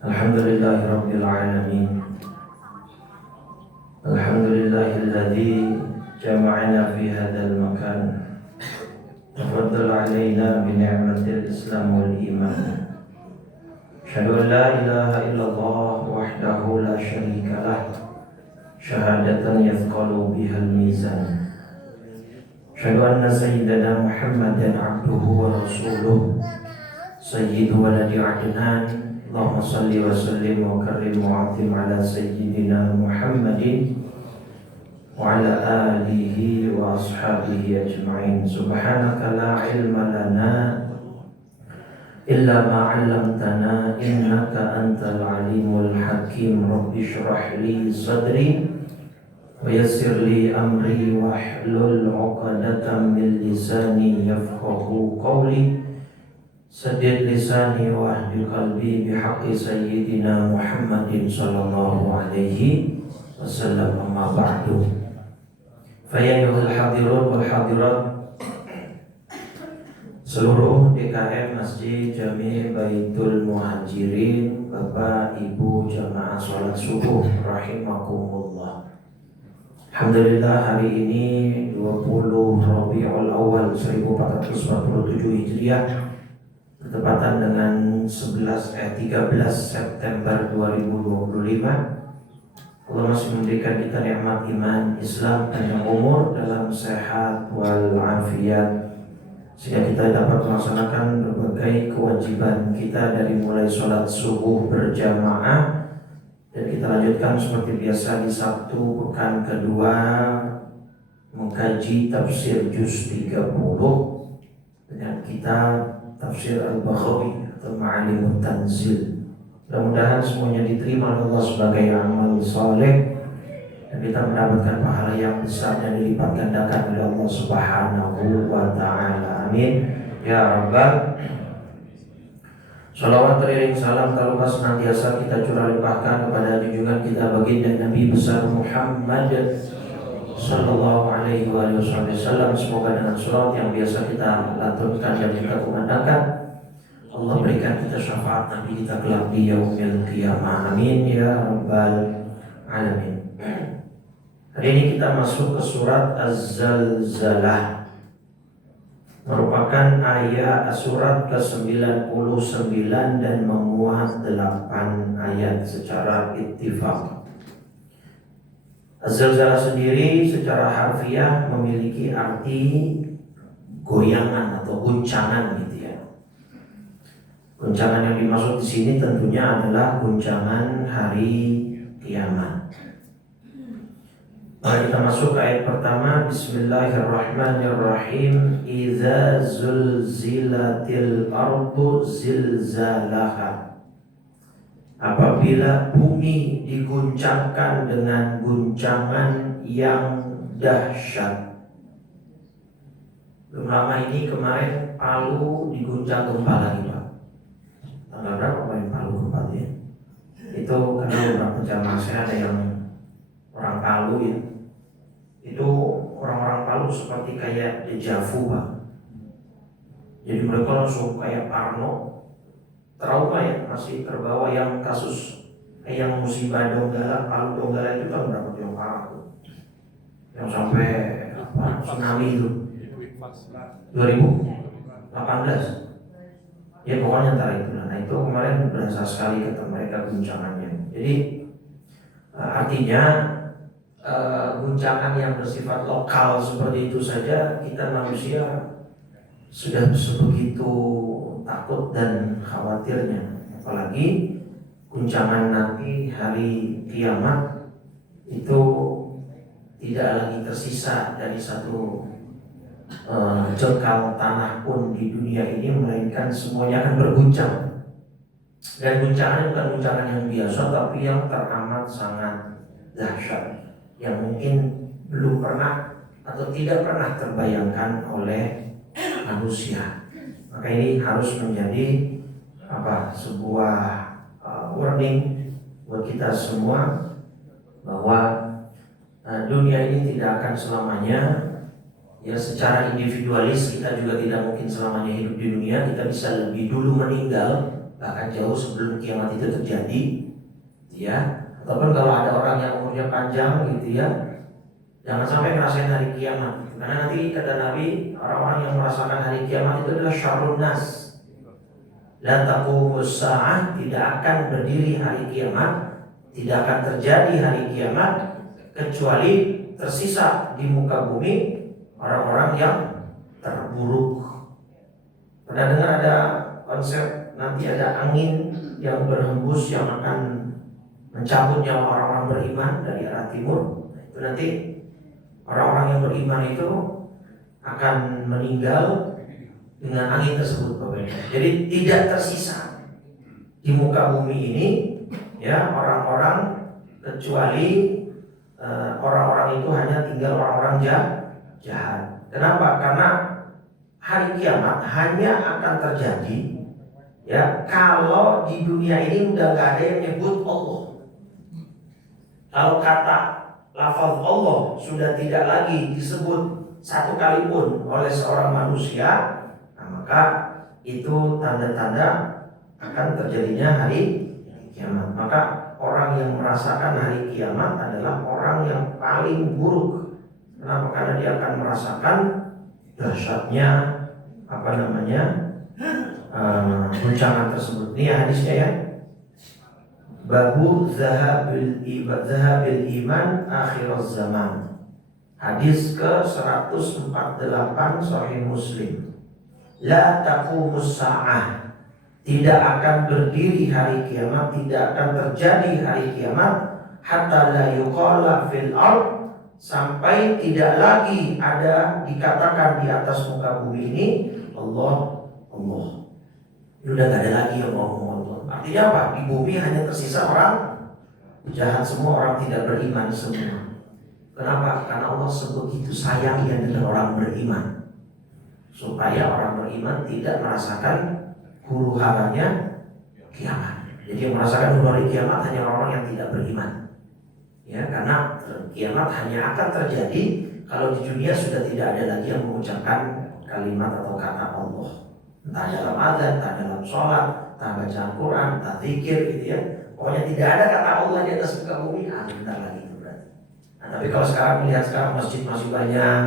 Alhamdulillahirabbil alamin. Alhamdulillahilladzi jama'ana fi hadzal makan. Tafaddala alaina bi ni'matil Islam wal iman. Asyhadu an la ilaha illallah wahdahu la syarika lah. Syahadatan yathqalu bihal mizan. Asyhadu anna sayyidana Muhammadan abduhu wa rasuluh. Sayyidu waladi Adnan. Allahumma salli wa sallim wa karrim wa atim ala sayyidina Muhammadin wa ala alihi wa ashabihi ajma'in. Subhanaka la ilma lana illa ma 'allamtana innaka antal alimul hakim. Rabbi shrah li sadri wa yassir li amri wa hlul 'uqdatam min lisani yafqahu qawli. Saddid lisani wa ahdi qalbi bihaqqi sayyidina Muhammadin sallallahu alaihi wasallam. Amma ba'du. Fayayyuhal hadirun wal hadirat, seluruh DKM Masjid Jami Baitul Muhajirin, Bapak Ibu jamaah sholat subuh rahimakumullah. Alhamdulillah, hari ini 20 Rabiul Awal 1447 Hijriah, bertepatan dengan 13 September 2025. Allah masih memberikan kita nikmat iman, Islam, panjang umur dalam sehat wal afiat, sehingga kita dapat melaksanakan berbagai kewajiban kita dari mulai sholat subuh berjamaah, dan kita lanjutkan seperti biasa di Sabtu pekan kedua mengkaji tafsir juz 30 dengan kitab Tafsir Al-Baghawi atau Ma'alimut Tanzil. Mudah-mudahan semuanya diterima oleh Allah sebagai amal saleh, dan kita mendapatkan pahala yang besar dan dilipat gandakan oleh Allah Subhanahu wa taala. Amin ya rabbal. Shalawat beriring salam tak lupa senantiasa kita curah limpahkan kepada junjungan kita baginda Nabi besar Muhammad sallallahu alaihi wasallam. Semoga dengan surat yang biasa kita lantunkan dan kita kumandangkan, Allah berikan kita syafaat Nabi kita kelak di yaumil qiyamah. Amin ya rabbal alamin. Hari ini kita masuk ke surat Az-Zalzalah, merupakan ayat surat ke-99 dan memuat 8 ayat secara ittifaq. Az-Zalzalah sendiri secara harfiah memiliki arti goyangan atau guncangan gitu ya. Guncangan yang dimaksud di sini tentunya adalah guncangan hari kiamat. Mari kita masuk ke ayat pertama. Bismillahirrahmanirrahim. Idza zulzilatil ardu zilzalaha. Apabila bumi diguncangkan dengan guncangan yang dahsyat. Belum lama ini kemarin Palu diguncang gempa lagi Pak. Tanggal berapa kemarin Palu gempanya? Itu karena beberapa jamaah saya ada yang orang Palu ya. Itu orang-orang Palu seperti kayak dejavu Pak. Jadi mereka langsung kayak parno, trauma ya, masih terbawa yang kasus yang musibah Donggala, Palu Donggala itu kan berapa yang parah tuh, yang sampai tsunami itu 2018 ya, pokoknya antara itu. Nah itu kemarin berasa sekali kata mereka guncangannya. Jadi artinya guncangan yang bersifat lokal seperti itu saja kita manusia sudah sebegitu takut dan khawatirnya, apalagi guncangan nanti hari kiamat itu tidak lagi tersisa dari satu jengkal tanah pun di dunia ini, melainkan semuanya akan berguncang. Dan guncangan bukan guncangan yang biasa, tapi yang teramat sangat dahsyat, yang mungkin belum pernah atau tidak pernah terbayangkan oleh manusia. Maka ini harus menjadi sebuah warning buat kita semua, bahwa dunia ini tidak akan selamanya. Ya, secara individualis kita juga tidak mungkin selamanya hidup di dunia. Kita bisa lebih dulu meninggal, bahkan jauh sebelum kiamat itu terjadi, ya. Ataupun kalau ada orang yang umurnya panjang gitu ya, jangan sampai ngerasain hari kiamat. Karena nanti kata Nabi, orang-orang yang merasakan hari kiamat itu adalah syarrun nas. La taqumus sa'ah, tidak akan berdiri hari kiamat, tidak akan terjadi hari kiamat kecuali tersisa di muka bumi orang-orang yang terburuk. Pernah dengar ada konsep nanti ada angin yang berhembus yang akan mencabut nyawa orang-orang beriman dari arah timur. Itu nanti orang-orang yang beriman itu akan meninggal dengan angin tersebut, Bapak. Jadi tidak tersisa di muka bumi ini ya orang-orang, kecuali orang-orang itu hanya tinggal orang-orang jahat. Kenapa? Karena hari kiamat hanya akan terjadi ya kalau di dunia ini udah gak ada yang nyebut Allah. Kalau kata lafaz Allah sudah tidak lagi disebut satu kali pun oleh seorang manusia, nah maka itu tanda-tanda akan terjadinya hari kiamat. Maka orang yang merasakan hari kiamat adalah orang yang paling buruk. Kenapa? Karena dia akan merasakan dahsyatnya guncangan tersebut. Ini hadisnya ya. Babu zahabil iman akhir zaman. Hadis ke-148 Sahih Muslim. La taqumus sa'ah, tidak akan berdiri hari kiamat, tidak akan terjadi hari kiamat hatta la yuqala fil ard, sampai tidak lagi ada dikatakan di atas muka bumi ini Allah, Allah. Sudah gak ada lagi yang ngomong Allah. Artinya apa? Di bumi hanya tersisa orang jahat semua, orang tidak beriman semua. Kenapa? Karena Allah sebegitu sayangnya dengan orang beriman, supaya orang beriman tidak merasakan huru haranya kiamat. Jadi yang merasakan huru hara kiamat hanya orang yang tidak beriman. Ya, karena kiamat hanya akan terjadi kalau di dunia sudah tidak ada lagi yang mengucapkan kalimat atau kata Allah. Entah dalam azan, entah dalam sholat, entah bacaan Quran, entah zikir gitu ya. Pokoknya tidak ada kata Allah di atas muka bumi. Bentar lagi itu berarti. Nah, tapi kalau sekarang melihat sekarang masjid masih banyak,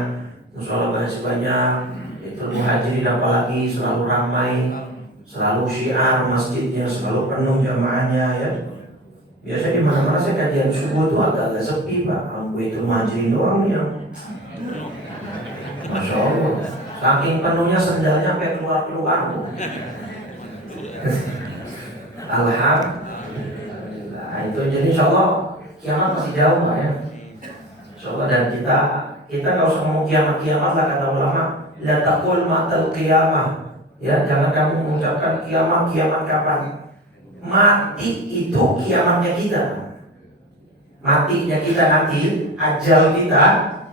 musola masih banyak, itu muhajirin apalagi selalu ramai, selalu syiar masjidnya, selalu penuh jamaahnya ya. Biasanya di mana-mana saya kajian subuh itu agak-agak sepi Pak. Itu muhajirin doang yang Masya Allah, saking penuhnya sendalnya sampai keluar-keluar tuh. Alhamdulillah. Itu jadi insya Allah kiamat masih jauh Pak ya. Insya Allah, dan kita nggak usah ngomong kiamat lah, kata ulama. La taqul matal qiyamah. Ya, jangan kamu mengucapkan kiamat kapan. Mati itu kiamatnya kita. Matinya kita nanti, ajal kita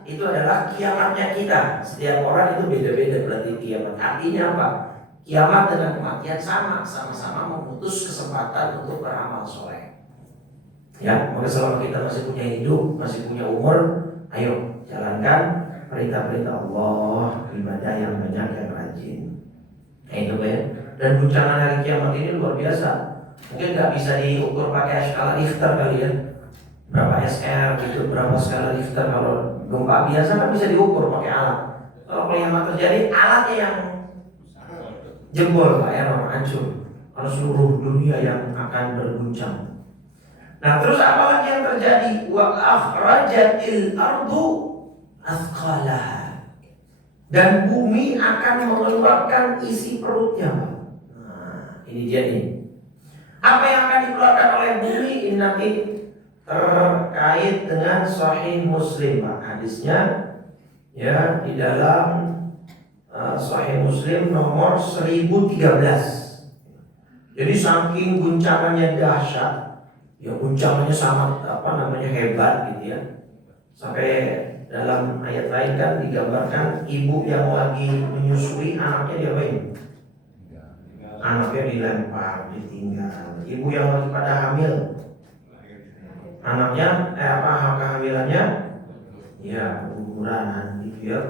itu adalah kiamatnya kita. Setiap orang itu beda-beda berarti kiamat. Artinya apa? Kiamat dengan kematian sama-sama memutus kesempatan untuk beramal soleh. Ya, maka selama kita masih punya hidup, masih punya umur, ayo jalankan perintah-perintah Allah, ibadah yang banyak, yang rajin. Itu ya. Dan guncangan hari kiamat ini luar biasa. Mungkin nggak bisa diukur pakai skala Richter kali ya. Berapa SR gitu, berapa skala Richter. Kalau gempa biasa kan bisa diukur pakai alat. Kalau kiamat terjadi, alatnya yang jebol Pak ya, hancur. Kalau seluruh dunia yang akan berguncang. Nah terus apa lagi yang terjadi? Wa akhrajatil ardu athqalaha, dan bumi akan mengeluarkan isi perutnya. Nah ini dia nih. Apa yang akan dikeluarkan oleh bumi ini nanti terkait dengan Sahih Muslim Pak. Hadisnya ya di dalam Sahih Muslim nomor 1013. Jadi saking guncangannya dahsyat, ya guncangannya sangat hebat gitu ya. Sampai dalam ayat lain kan digambarkan ibu yang lagi menyusui anaknya diapain? Anaknya dilempar, ditinggal. Ibu yang lagi pada hamil, anaknya kehamilannya ya guguran gitu ya.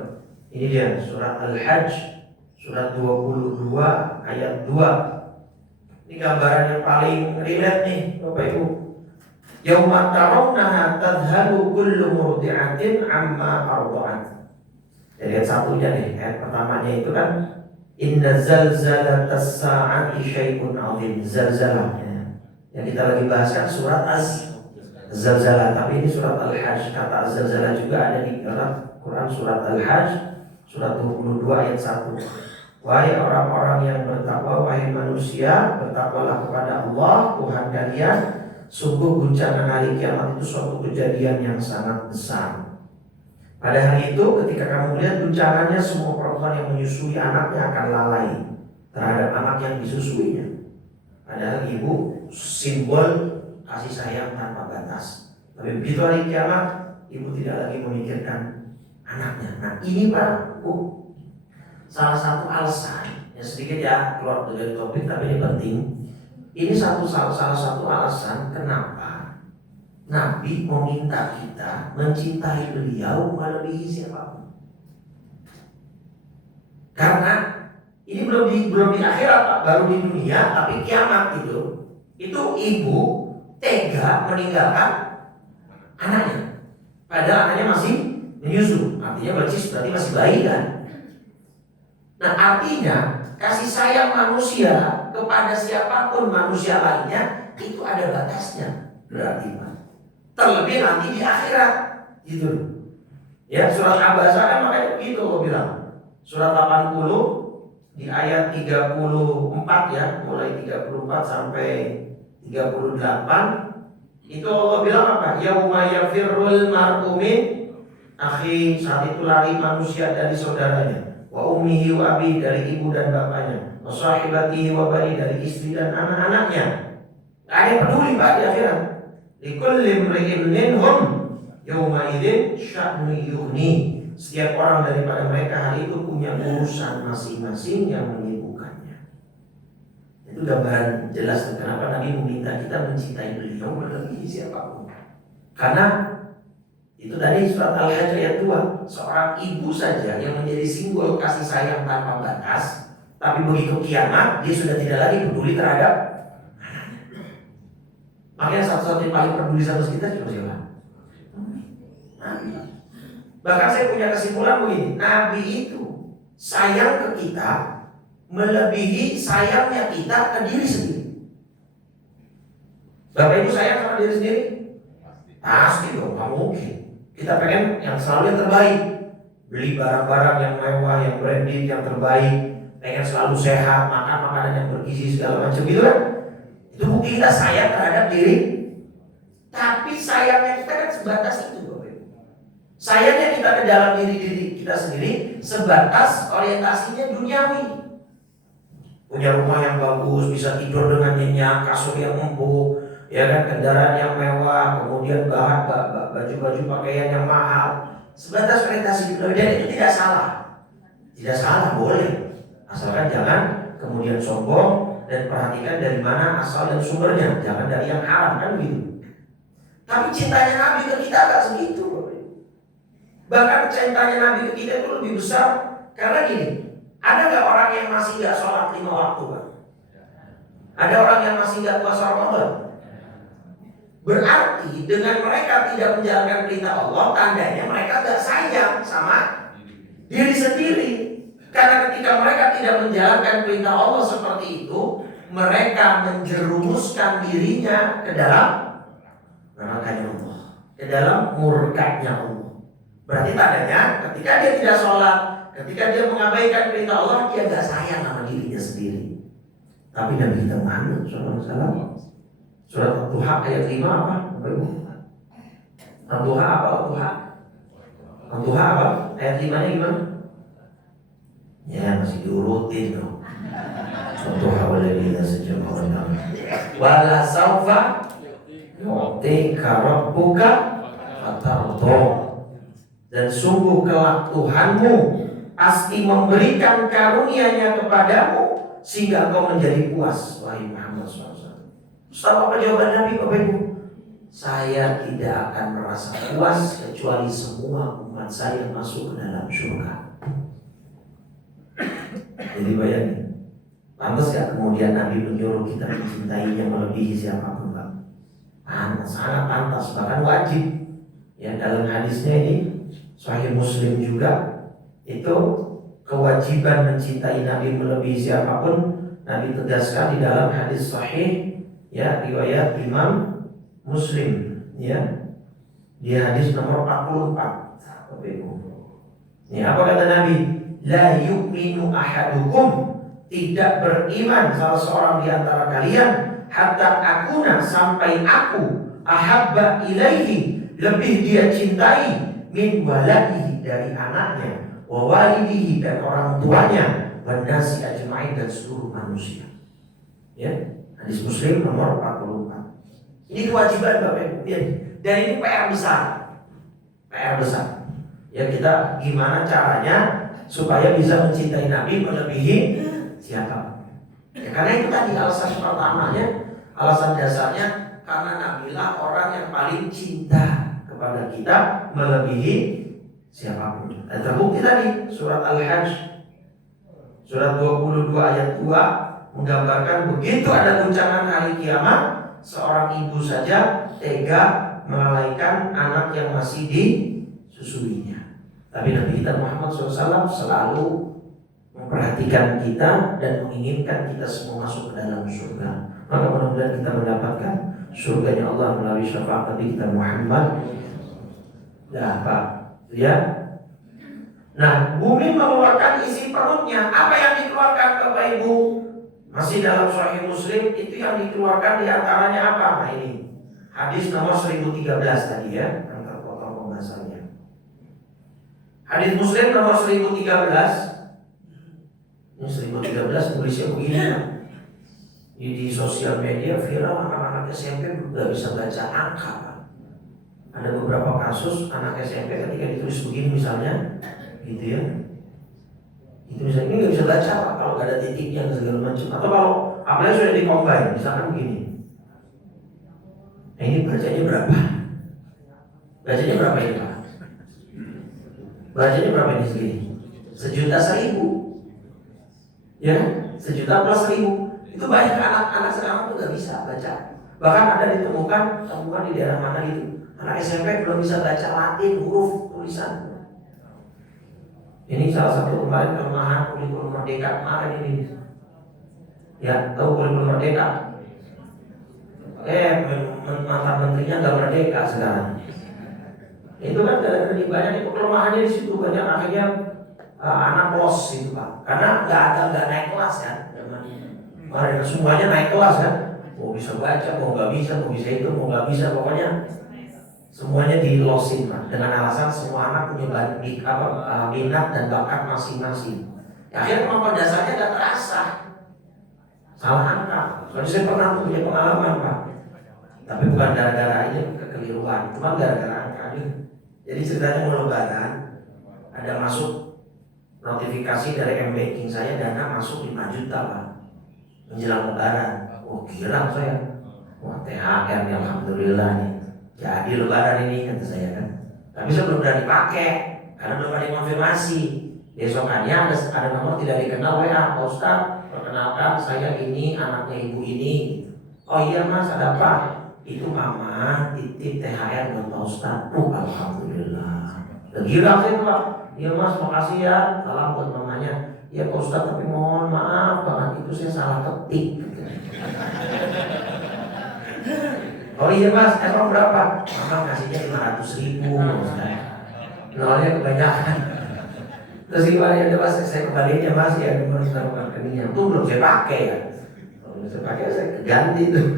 Ini dia surat Al-Hajj surat 22 ayat 2. Ini gambaran yang paling relate nih Bapak Ibu. Yauma tarawnaha tadhhalu kullu murdi'atin amma arda'at. Jadi ayat satunya nih, ayat pertamanya itu kan inna zalzalatas sa'ati syai'un 'adzim. Zalzalah yang kita lagi bahas kan surat Az-Zalzalah, tapi ini surat Al-Hajj. Kata Az-Zalzalah juga ada di dalam Quran surat Al-Hajj surat 22 ayat 1. Wahai orang-orang yang bertakwa, wahai manusia, bertakwalah kepada Allah Tuhan kalian. Sungguh guncangan hari kiamat itu suatu kejadian yang sangat besar. Pada hari itu ketika kamu lihat guncangannya, semua perempuan yang menyusui anaknya akan lalai terhadap anak yang disusuinya. Padahal ibu simbol kasih sayang tanpa batas. Tapi begitu hari kiamat, ibu tidak lagi memikirkan anaknya. Nah ini Pak Bu, salah satu alasan, ya sedikit ya keluar dari topik tapi ini penting. Ini salah satu alasan kenapa Nabi meminta kita mencintai beliau melebihi siapapun. Karena ini belum di akhirat Pak, baru di dunia, tapi kiamat gitu. Itu ibu tega meninggalkan anaknya, padahal anaknya masih menyusu, artinya berarti masih bayi kan. Nah artinya kasih sayang manusia kepada siapapun manusia lainnya itu ada batasnya, berarti Pak. Terlebih nanti di akhirat gitu. Ya surat Abasa kan makanya begitu Allah bilang. Surat 80 di ayat 34 ya, mulai 34 sampai 38 itu Allah bilang apa? Yauma yafirrul mar'u min akhi, saat itu lari manusia dari saudaranya, wa ummihi wa abi, dari ibu dan bapaknya, wa sahibatihi wa bani, dari istri dan anak-anaknya. Gak ada yang peduli Pak di akhirat. Likulli imri'in minhum yawma idzin sya'nu yughni. Setiap orang daripada mereka hari itu punya urusan masing-masing yang menyibukkannya. Itu gambaran jelas kenapa Nabi meminta kita mencintai beliau melebihi siapapun. Karena itu tadi surat Al-Hajj ayat 2, seorang ibu saja yang menjadi simbol kasih sayang tanpa batas, tapi begitu kiamat dia sudah tidak lagi peduli terhadap anaknya. Makanya satu-satu yang paling peduli sama kita cuma siapa? Nabi. Bahkan saya punya kesimpulan begini, Nabi itu sayang ke kita melebihi sayangnya kita ke diri sendiri. Bapak Ibu sayang sama diri sendiri? Pasti dong, nggak mungkin. Kita pengen yang selalu yang terbaik, beli barang-barang yang mewah, yang branded, yang terbaik, pengen selalu sehat, makan makanan yang bergizi segala macam gitu kan? Itu bukti kita sayang terhadap diri. Tapi sayangnya kita kan sebatas itu, Bapak Ibu. Sayangnya kita ke dalam diri kita sendiri sebatas orientasinya duniawi. Punya rumah yang bagus, bisa tidur dengan nyenyak, kasur yang empuk, ya kan, kendaraan yang mewah, kemudian bahan baju-baju pakaian yang mahal. Sebatas orientasi dunia, dan itu tidak salah. Tidak salah, boleh. Asalkan jangan kemudian sombong dan perhatikan dari mana asal dan sumbernya, jangan dari yang haram kan begitu. Tapi cintanya Nabi ke kita agak segitu. Bahkan cintanya Nabi ke kita itu lebih besar karena gini. Ada gak orang yang masih gak sholat 5 waktu Pak? Ada orang yang masih gak puasa Ramadan? Berarti dengan mereka tidak menjalankan perintah Allah, tandanya mereka gak sayang sama diri sendiri. Karena ketika mereka tidak menjalankan perintah Allah seperti itu, mereka menjerumuskan dirinya ke dalam nerakanya Allah, ke dalam murkanya Allah. Berarti tandanya ketika dia tidak sholat, ketika dia mengabaikan perintah Allah, dia gak sayang sama dirinya sendiri. Tapi Nabi kita Muhammad SAW, surat Al-Duha ayat 5 apa? Al-Duha apa? Al-Duha apa? Ayat 5-nya gimana? Ya masih diurutin dong. Al-Duha waladzina sajadu wala sawfa yu'tika rabbuka fatardah. Dan sungguh kelak Tuhanmu pasti memberikan karunia-Nya kepadamu sehingga engkau menjadi puas, wahai Muhammad SAW. Ustaz, apa jawaban Nabi Bapak Ibu? Saya tidak akan merasa puas kecuali semua umat saya masuk ke dalam surga. Jadi bayangin, Pantas ya kemudian Nabi menyuruh kita mencintainya melebihi siapapun, Pak? Pantas, sangat pantas, bahkan wajib. Ya, dalam hadisnya ini Sahih Muslim juga, itu kewajiban mencintai Nabi melebihi siapapun Nabi tegaskan di dalam hadis sahih, ya, riwayat Imam Muslim, ya, di hadis nomor 44. Bapak Ibu. Ya, apa kata Nabi? La yu'minu ahadukum, tidak beriman salah seorang di antara kalian, hatta akuna, sampai aku, ahabba ilaihi, lebih dia cintai, min waladihi, dari anaknya, wa walidihi, dan orang tuanya, wan nasi ajma'in, dan seluruh manusia. Ya, hadis Muslim nomor 44. Ini kewajiban Bapak Ibu. Dan ini PR besar. PR besar. Ya, kita gimana caranya supaya bisa mencintai Nabi melebihi siapa? Ya, karena itu tadi alasan pertamanya, alasan dasarnya, karena Nabilah orang yang paling cinta kepada kita melebihi siapapun. Dan terbukti tadi surat Al-Hajj surat 22 ayat 2 menggambarkan begitu ada guncangan hari kiamat, seorang ibu saja tega melalaikan anak yang masih disusuinya. Tapi Nabi kita Muhammad SAW selalu memperhatikan kita dan menginginkan kita semua masuk ke dalam surga. Maka mudah-mudahan kita mendapatkan surganya Allah melalui syafaat Nabi kita Muhammad. Ya Pak, ya. Nah, bumi mengeluarkan isi perutnya. Apa yang dikeluarkan Bapak Ibu? Masih dalam Sahih Muslim, itu yang dikeluarkan diantaranya apa? Nah ini hadis nomor 1013 tadi ya, yang terpotong pembahasannya. Hadis Muslim nomor 1013. Ini 1013 tulisnya begini. Di sosial media viral, anak-anak SMP nggak bisa baca angka. Ada beberapa kasus anak SMP ketika ditulis begini misalnya, gitu ya. Itu misalnya ini nggak bisa baca Pak, kalau nggak ada titiknya segala macam. Atau kalau apalagi sudah dikombin, misalkan begini. Nah ini bacanya berapa? Bacanya berapa ini Pak? Bacanya berapa ini segini? 1.100.000. Ya, 1.000.000 plus 1.000. Itu banyak anak-anak sekarang tuh nggak bisa baca. Bahkan ada ditemukan di daerah mana gitu, anak SMP belum bisa baca Latin huruf tulisan. Ini salah satu kemarin kelemahan kurikulum Merdeka kemarin ini. Ya, tahu kurikulum Merdeka? Mantan menterinya nggak merdeka sekarang. Itu kan gara-gara banyak itu kelemahannya di situ, banyak akhirnya anak los itu Pak. Karena nggak naik kelas kan. Mereka semuanya naik kelas kan. Mau bisa baca, mau nggak bisa, mau bisa itu, mau nggak bisa, pokoknya semuanya dilosin Pak. Dengan alasan semua anak punya minat dan bakat masing-masing. Ya, akhirnya kemampuan dasarnya nggak terasa. Salah angka. Soalnya saya pernah punya pengalaman Pak. Tapi bukan gara-gara ini kekeliruan, cuma gara-gara angka ini. Jadi ceritanya mau lebaran, ada masuk notifikasi dari M-Banking saya, dana masuk 5 juta Pak, menjelang lebaran. Oh girang saya, wah THR nih alhamdulillah nih, jadi lebaran ini kata saya kan. Tapi saya belum berani pakai karena belum ada konfirmasi. Besokannya ada nomor tidak dikenal WA, Pak Ustaz, perkenalkan saya ini anaknya ibu ini. Oh iya Mas, ada apa? Itu mama titip THR buat Pak Ustaz. Alhamdulillah. Girang saya Pak. Iya Mas, makasih ya. Salam buat mamanya. Iya Pak Ustaz, tapi mohon maaf banget itu saya salah ketik. Oh iya Mas, emang berapa? Mama kasihnya 500.000. Nolnya kebanyakan. Terus gimana ya Mas, saya kembaliin ya Mas, ya nomor rekeningnya. Itu belum saya pakai ya. Kalau saya pakai saya ganti tuh.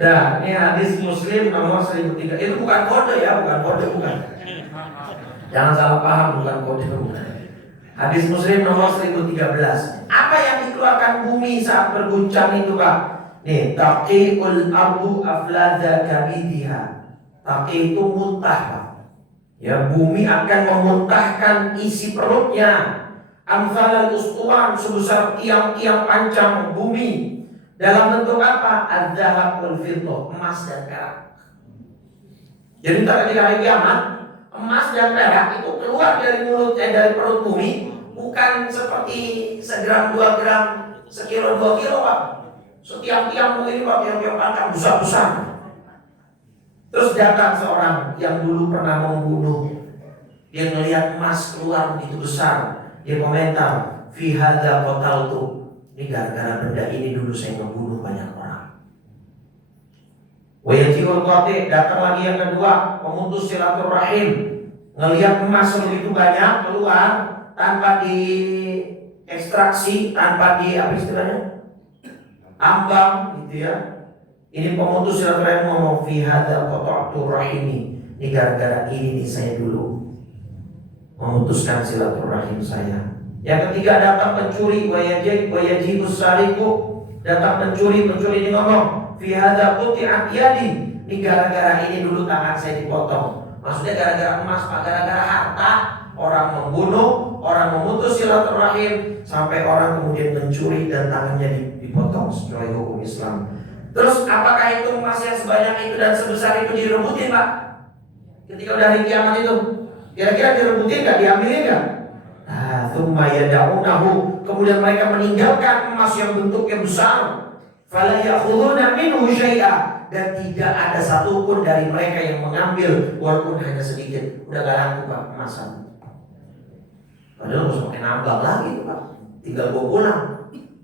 Nah, ini hadis Muslim nomor 1003. Itu bukan kode ya, bukan. Jangan salah paham, bukan kode. Hadis Muslim nomor 1013. Apa yang dikeluarkan bumi saat berguncang itu Pak? Nih, taqiul ardu afladha kabidiha. Taqi itu muntah Pak. Ya, bumi akan memuntahkan isi perutnya. Amsalal ustuwan, sebesar tiang-tiang pancang bumi. Dalam bentuk apa? Az-zahab wal fiddah, emas dan perak. Jadi ketika hari kiamat, emas dan perak itu keluar dari perut bumi bukan seperti segram 2 gram, sekilo 2 kilo Pak. Setiap tiang ini Pak, tiang-tiang kaca besar-besar. Terus datang seorang yang dulu pernah membunuh. Dia melihat emas keluar begitu besar. Dia komentar, fi hadza qataltu. Ini gara-gara benda ini dulu saya membunuh banyak orang. Wa yajiul qati, datang lagi yang kedua, pemutus silaturahim. Ngelihat emas begitu banyak keluar tanpa diekstraksi, tanpa apa istilahnya? Ambang gitu ya. Ini pemutus silaturahim ngomong fi hadza qata'tu rahimi. Ini gara-gara ini nih saya dulu memutuskan silaturahim saya. Yang ketiga datang pencuri, wayajibus sariqu. Datang pencuri ini ngomong fi hadza quti'at yadi. Ini gara-gara ini dulu tangan saya dipotong. Maksudnya gara-gara emas, Pak, gara-gara harta. Orang membunuh, orang memutus silaturahim, sampai orang kemudian mencuri dan tangannya dipotong sesuai hukum Islam. Terus apakah itu emas yang sebanyak itu dan sebesar itu direbutin Pak? Ketika udah hari kiamat itu, kira-kira direbutin nggak, diambilin nggak? Tsumma yad'unahu, kemudian mereka meninggalkan emas yang bentuknya besar. Fala ya'khuduna minhu syai'a, dan tidak ada satupun dari mereka yang mengambil walaupun hanya sedikit. Udah gak laku Pak emasan. Padahal harus pakai nambang lagi Pak. Tinggal bawa pulang.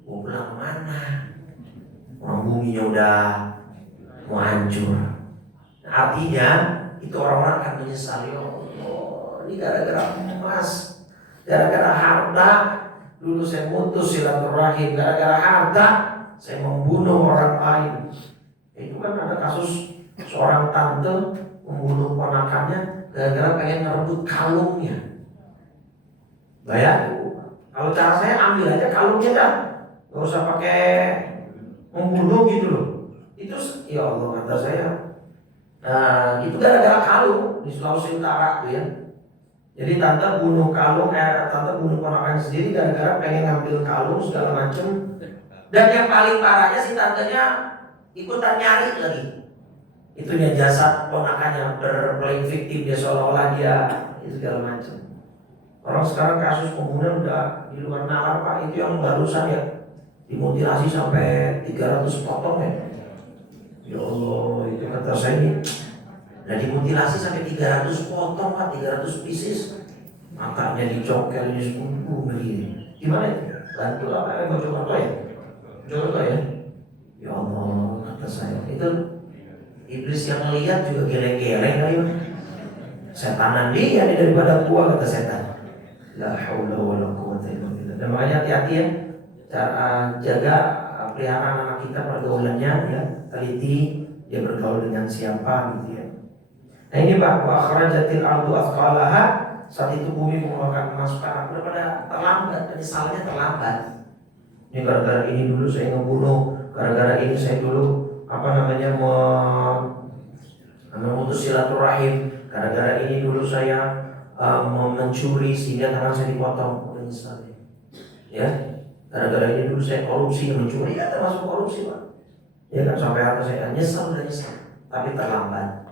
Bawa pulang kemana? Orang buminya udah mau hancur. Artinya itu orang-orang akan menyesal. Ya Allah, ini gara-gara emas, gara-gara harta. Dulu saya mutus silaturahim, gara-gara harta saya membunuh orang lain. Itu kan ada kasus seorang tante membunuh ponakannya gara-gara pengen ngerebut kalungnya. Bayar. Kalau cara saya ambil aja kalungnya dah, nggak usah pakai membunuh gitu loh. Itu ya Allah kata saya. Itu gara-gara kalung di Sulawesi Utara tuh ya. Jadi tante bunuh tante bunuh ponakannya sendiri gara-gara pengen ngambil kalung segala macem. Dan yang paling parahnya si tantenya ikutan nyari lagi. Itunya jasad ponakannya berplaying victim, dia seolah-olah dia segala macam. Orang sekarang kasus pembunuhan udah di luar nalar Pak. Itu yang barusan ya, dimutilasi sampai 300 potong ya. Ya Allah, itu kata saya ini. Nah dimutilasi sampai 300 potong Pak, 300 pieces. Matanya dicokel ini semua begini. Gimana itu? Bantu apa yang mau coba ya? Coba ya. Ya Allah, kata saya. Itu iblis yang melihat juga geleng-geleng kali Pak. Setanan dia daripada gua, kata setan. La haula wala quwwata illa billah. Dan makanya hati-hati ya, cara jaga pelihara anak kita pergaulannya ya, teliti dia bergaul dengan siapa gitu ya. Nah ini Pak, wa akhrajatil ardu athqalaha, saat itu bumi mengeluarkan emas perak. Udah pada terlambat, penyesalannya terlambat. Ini gara-gara ini dulu saya ngebunuh, gara-gara ini saya dulu memutus silaturahim, gara-gara ini dulu saya mencuri sehingga tangan saya dipotong. Menyesal ya, gara-gara ini dulu saya korupsi, mencuri ya termasuk korupsi Pak. Ya kan sampai harta saya nyesal, tapi terlambat.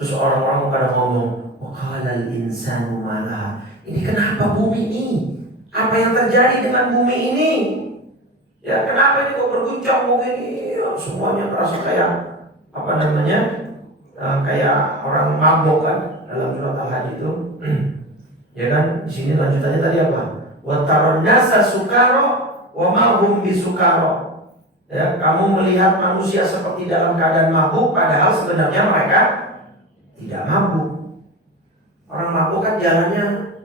Terus orang-orang pada ngomong, waqalal insanu malaha. Ini kenapa bumi ini? Apa yang terjadi dengan bumi ini? Ya kenapa ini kok berguncang begini? Ya, semuanya terasa kayak kayak orang mabuk kan dalam surat Al-Hajj itu. Ya kan, di sini lanjutannya tadi apa? Wa taron nasa sukaro wa ma hum bisukaro. Ya, kamu melihat manusia seperti dalam keadaan mabuk, padahal sebenarnya mereka tidak mabuk. Orang mabuk kan jalannya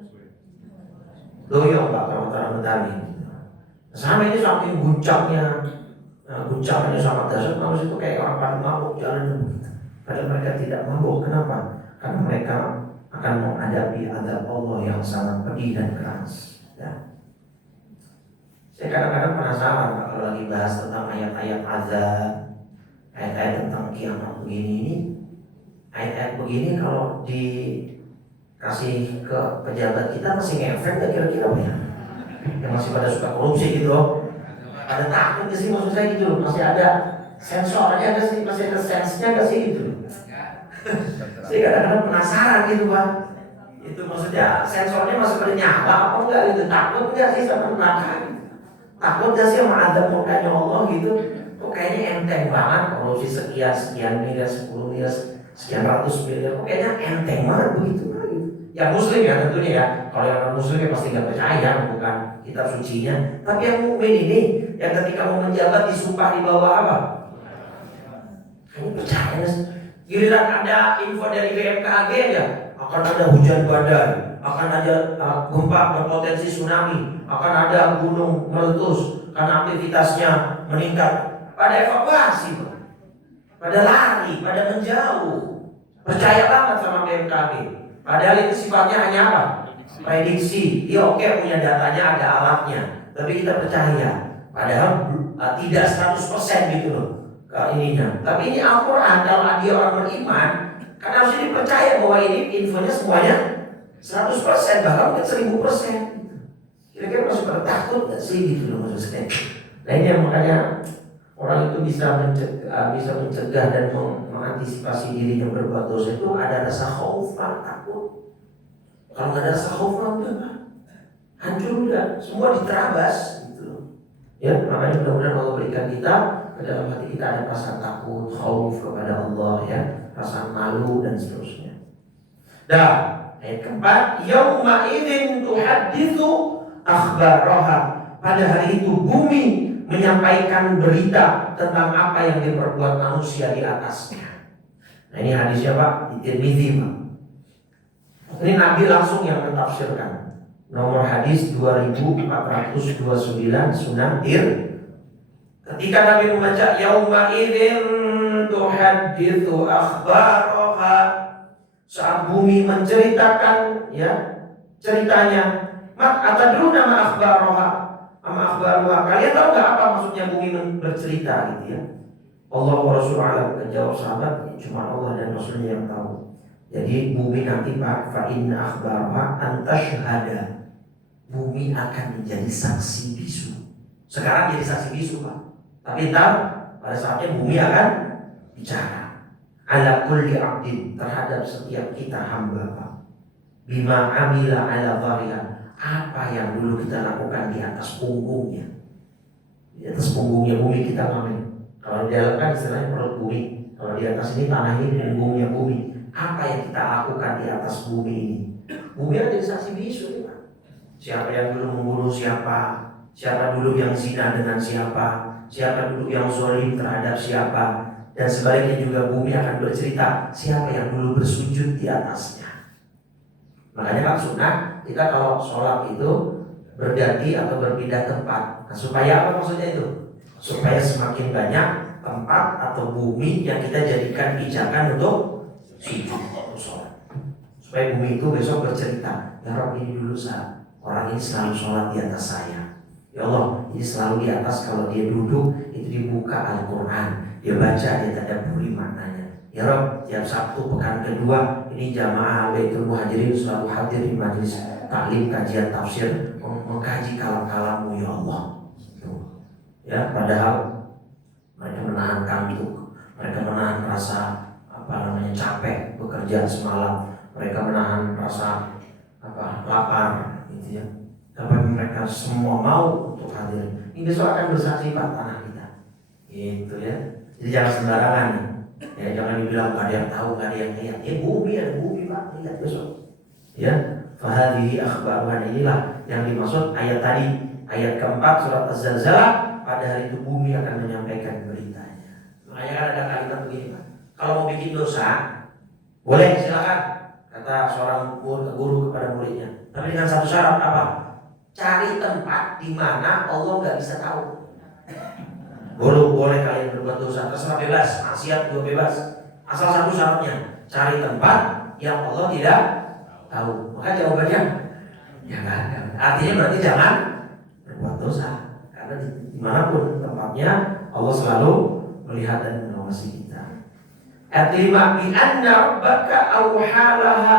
doyong Pak, kalau orang Betawi. Sama ini saking guncangannya sangat dahsyat, manusia itu kayak orang paling mabuk jalan. Padahal mereka tidak mabuk. Kenapa? Karena mereka akan menghadapi azab Allah yang sangat pedih dan keras. Ya. Saya kadang-kadang penasaran kalau lagi bahas tentang ayat-ayat azab, ayat-ayat tentang kiamat begini ini, ayat-ayat begini kalau dikasih ke pejabat kita masih ngefek gak kira-kira Pak ya? Yang masih pada suka korupsi gitu loh, ada takut sih maksud saya gitu loh, masih ada sensornya gak sih, masih ada sensenya gak sih gitu loh. Saya kadang-kadang penasaran gitu Pak. Itu maksudnya sensornya masih bernyala apa enggak gitu. Takut enggak sih sama neraka? Takut enggak sih sama azab murkanya Allah gitu? Kok kayaknya enteng banget korupsi sekian sekian miliar 10 miliar sekian ratus miliar. Kok kayaknya enteng banget begitu gitu. Yang muslim ya tentunya ya. Kalau yang non muslim ya pasti nggak percaya bukan kitab sucinya. Tapi yang mukmin ini yang ketika mau menjabat disumpah di bawah apa? Kamu percaya sih? Giliran ada info dari BMKG ya, akan ada hujan badai, akan ada gempa berpotensi tsunami, akan ada gunung meletus karena aktivitasnya meningkat. Pada evakuasi, pada lari, pada menjauh. Percaya banget sama BMKG. Padahal itu sifatnya hanya apa? Prediksi. Ya oke, punya datanya, ada alatnya. Tapi kita percaya. Padahal tidak 100% gitu loh ininya. Tapi ini Al-Quran, kalau dia orang beriman, kan harusnya dipercaya bahwa ini infonya semuanya 100%, bahkan mungkin 1000%. Kira-kira masih pada takut gak sih gitu loh maksudnya. Nah ini yang makanya orang itu bisa mencegah dan mengantisipasi dirinya berbuat dosa itu ada rasa khauf, takut. Kalau nggak ada rasa khauf, udah hancur udah, semua diterabas gitu loh. Ya makanya mudah-mudahan Allah berikan kita dalam hati kita ada perasaan takut, khauf kepada Allah ya, perasaan malu dan seterusnya. Dan ayat keempat, yauma idzin tuhadditsu akhbaraha. Pada hari itu bumi menyampaikan berita tentang apa yang diperbuat manusia di atasnya. Nah ini hadisnya Pak, di Tirmidzi Pak. Ini Nabi langsung yang mentafsirkan. Nomor hadis 2429 Sunan Tirmidzi. Ketika Nabi membaca yauma idzin tuhadditsu akhbaraha, saat bumi menceritakan ya ceritanya, mak atadruna ma akhbaraha. Kalian tahu nggak apa maksudnya bumi bercerita gitu ya? Allah wa Rasul alam. Jawab sahabat, cuma Allah dan Rasulnya yang tahu. Jadi bumi nanti Pak, fa inna akhbaraha antashhada. Bumi akan menjadi saksi bisu. Sekarang jadi saksi bisu Pak. Tapi ntar pada saatnya bumi akan bicara. Ala kulli abdin, terhadap setiap kita hamba Pak. Bima amila ala dhariha. Apa yang dulu kita lakukan di atas punggungnya. Di atas punggungnya bumi kita ngamen. Kalau di dalam kan istilahnya perut bumi. Kalau di atas ini tanah ini punggungnya bumi. Apa yang kita lakukan di atas bumi ini? Bumi ada saksi bisu Pak. Siapa yang dulu membunuh siapa? Siapa dulu yang zina dengan siapa? Siapa dulu yang zalim terhadap siapa? Dan sebaliknya juga bumi akan bercerita siapa yang dulu bersujud di atasnya. Makanya kan sunnah kita kalau sholat itu berganti atau berpindah tempat. Nah, supaya apa maksudnya itu? Supaya semakin banyak tempat atau bumi yang kita jadikan pijakan untuk sujud atau sholat. Supaya bumi itu besok bercerita, ya Rabb ini dulu orang ini selalu sholat di atas saya. Ya Allah, ini selalu di atas kalau dia duduk itu dibuka Al-Quran, dia baca, dia tadabburi maknanya. Ya Rabb, tiap Sabtu pekan kedua ini jamaah Baitul Muhajirin selalu hadir di majelis taklim kajian tafsir mengkaji kalam-kalammu ya Allah. Ya, padahal mereka menahan kantuk, mereka menahan rasa capek bekerja semalam, mereka menahan rasa lapar gitu ya. Tapi mereka semua mau untuk hadir. Ini besok akan bersaksi Pak tanah kita. Gitu ya. Jadi jangan sembarangan. Ya jangan dibilang gak ada yang tahu, gak ada yang lihat. Ya bumi ada bumi Pak, lihat besok. Ya. Fahadhihi akhbaruhan, inilah yang dimaksud ayat tadi, ayat keempat surat Az-Zalzalah. Pada hari itu bumi akan menyampaikan beritanya. Makanya kan ada kalimat begini Pak. Kalau mau bikin dosa, boleh silakan, kata seorang guru kepada muridnya. Tapi dengan satu syarat apa? Cari tempat di mana Allah nggak bisa tahu. Boleh kalian berbuat dosa, terserah bebas, maksiat juga bebas. Asal satu syaratnya, cari tempat yang Allah tidak tahu. Maka jawabannya, ya kan. Artinya berarti jangan berbuat dosa, karena dimanapun tempatnya Allah selalu melihat dan mengawasi kita. Ayat 5, bi anna rabbaka awhalaha,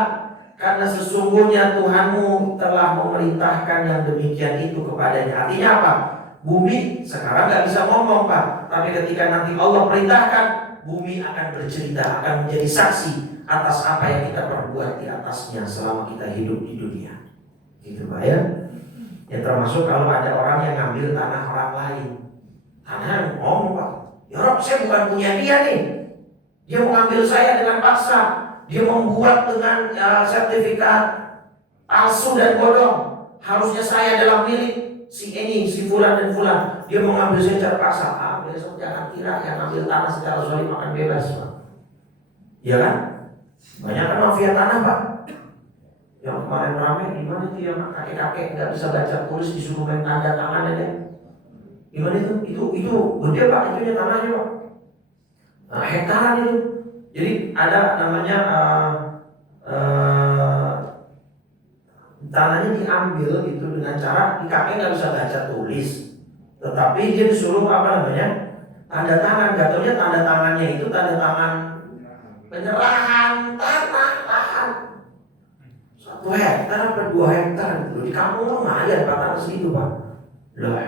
karena sesungguhnya Tuhanmu telah memerintahkan yang demikian itu kepadanya. Artinya apa? Bumi sekarang gak bisa ngomong Pak, tapi ketika nanti Allah perintahkan, bumi akan bercerita, akan menjadi saksi atas apa yang kita perbuat di atasnya selama kita hidup di dunia. Gitu Pak ya. Ya termasuk kalau ada orang yang ngambil tanah orang lain. Tanah ngomong Pak, ya Rob, saya bukan punya dia nih. Dia mau ngambil saya dengan paksa. Dia membuat dengan sertifikat palsu dan bodong. Harusnya saya adalah milik si ini, si fulan dan fulan. Dia mau ngambil saya secara paksa. Besok jangan kira yang ngambil tanah secara zalim akan bebas Pak. Iya kan? Banyak kan mafia tanah Pak. Yang kemarin ramai gimana itu yang kakek-kakek nggak bisa baca tulis disuruh main tanda tangan aja. Gimana itu? Itu gede Pak, itunya tanahnya Pak. Nah, hektaran itu. Jadi ada namanya tanahnya diambil gitu dengan cara kakek nggak bisa baca tulis, tetapi dia disuruh apa namanya tanda tangan. Jatuhnya tanda tangannya itu tanda tangan penyerahan tanah lahan 1 hektar atau 2 hektar gitu. Di kampung lumayan Pak tanah segitu Pak. Lah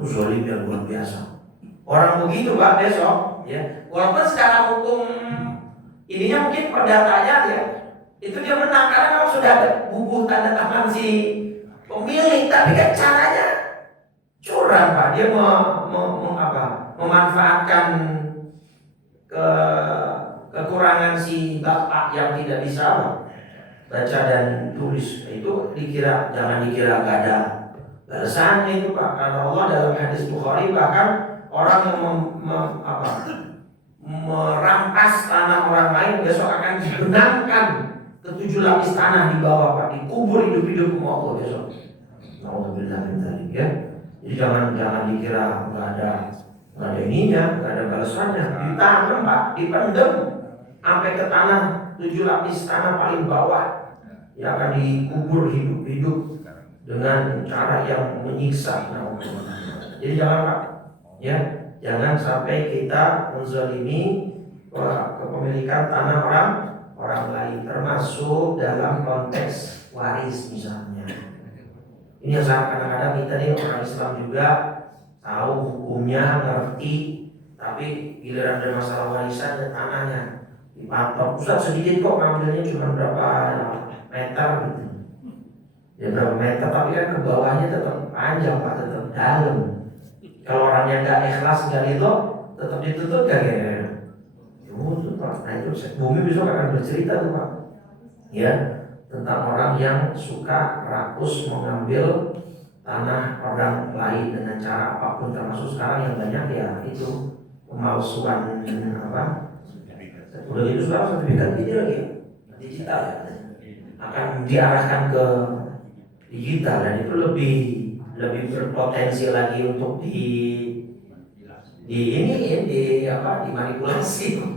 zalim yang luar biasa. Orang begitu Pak besok ya, walaupun secara hukum ininya mungkin perdatanya ya itu dia menang karena memang sudah ada bubuh tanda tangan si pemilik, tapi kan caranya curang Pak. Dia memanfaatkan kekurangan si bapak yang tidak bisa baca dan tulis. Itu jangan dikira gak ada balasannya itu Pak. Karena Allah dalam hadis Bukhari bahkan orang yang merampas tanah orang lain besok akan dibenamkan ke 7 lapis tanah di bawah Pak, dikubur hidup-hidup sama Allah besok. Alhamdulillah ya. Jadi jangan dikira nggak ada ininya, nggak ada balasannya. Ditanam Pak, dipendem sampai ke tanah 7 lapis tanah paling bawah, ya akan dikubur hidup-hidup dengan cara yang menyiksa. Jadi jangan Pak, ya jangan sampai kita menzalimi kepemilikan tanah orang lain, termasuk dalam konteks waris misalnya. Ini yang kadang-kadang kita nih orang Islam juga tahu hukumnya, ngerti, tapi giliran ada masalah warisan dan tanahnya dipatok. Ustaz sedikit kok ngambilnya cuma berapa meter gitu. Ya berapa meter, tapi kan ke bawahnya tetap panjang Pak, tetap dalam. Kalau orangnya nggak ikhlas nggak itu, tetap ditutup kan ya. Pak. Nah itu bumi besok akan bercerita tuh Pak, ya tentang orang yang suka rakus mengambil tanah orang lain dengan cara apapun, termasuk sekarang yang banyak ya itu pemalsuan udah itu sekarang sertifikat digital ya, akan diarahkan ke digital dan itu lebih berpotensi lagi untuk dimanipulasi.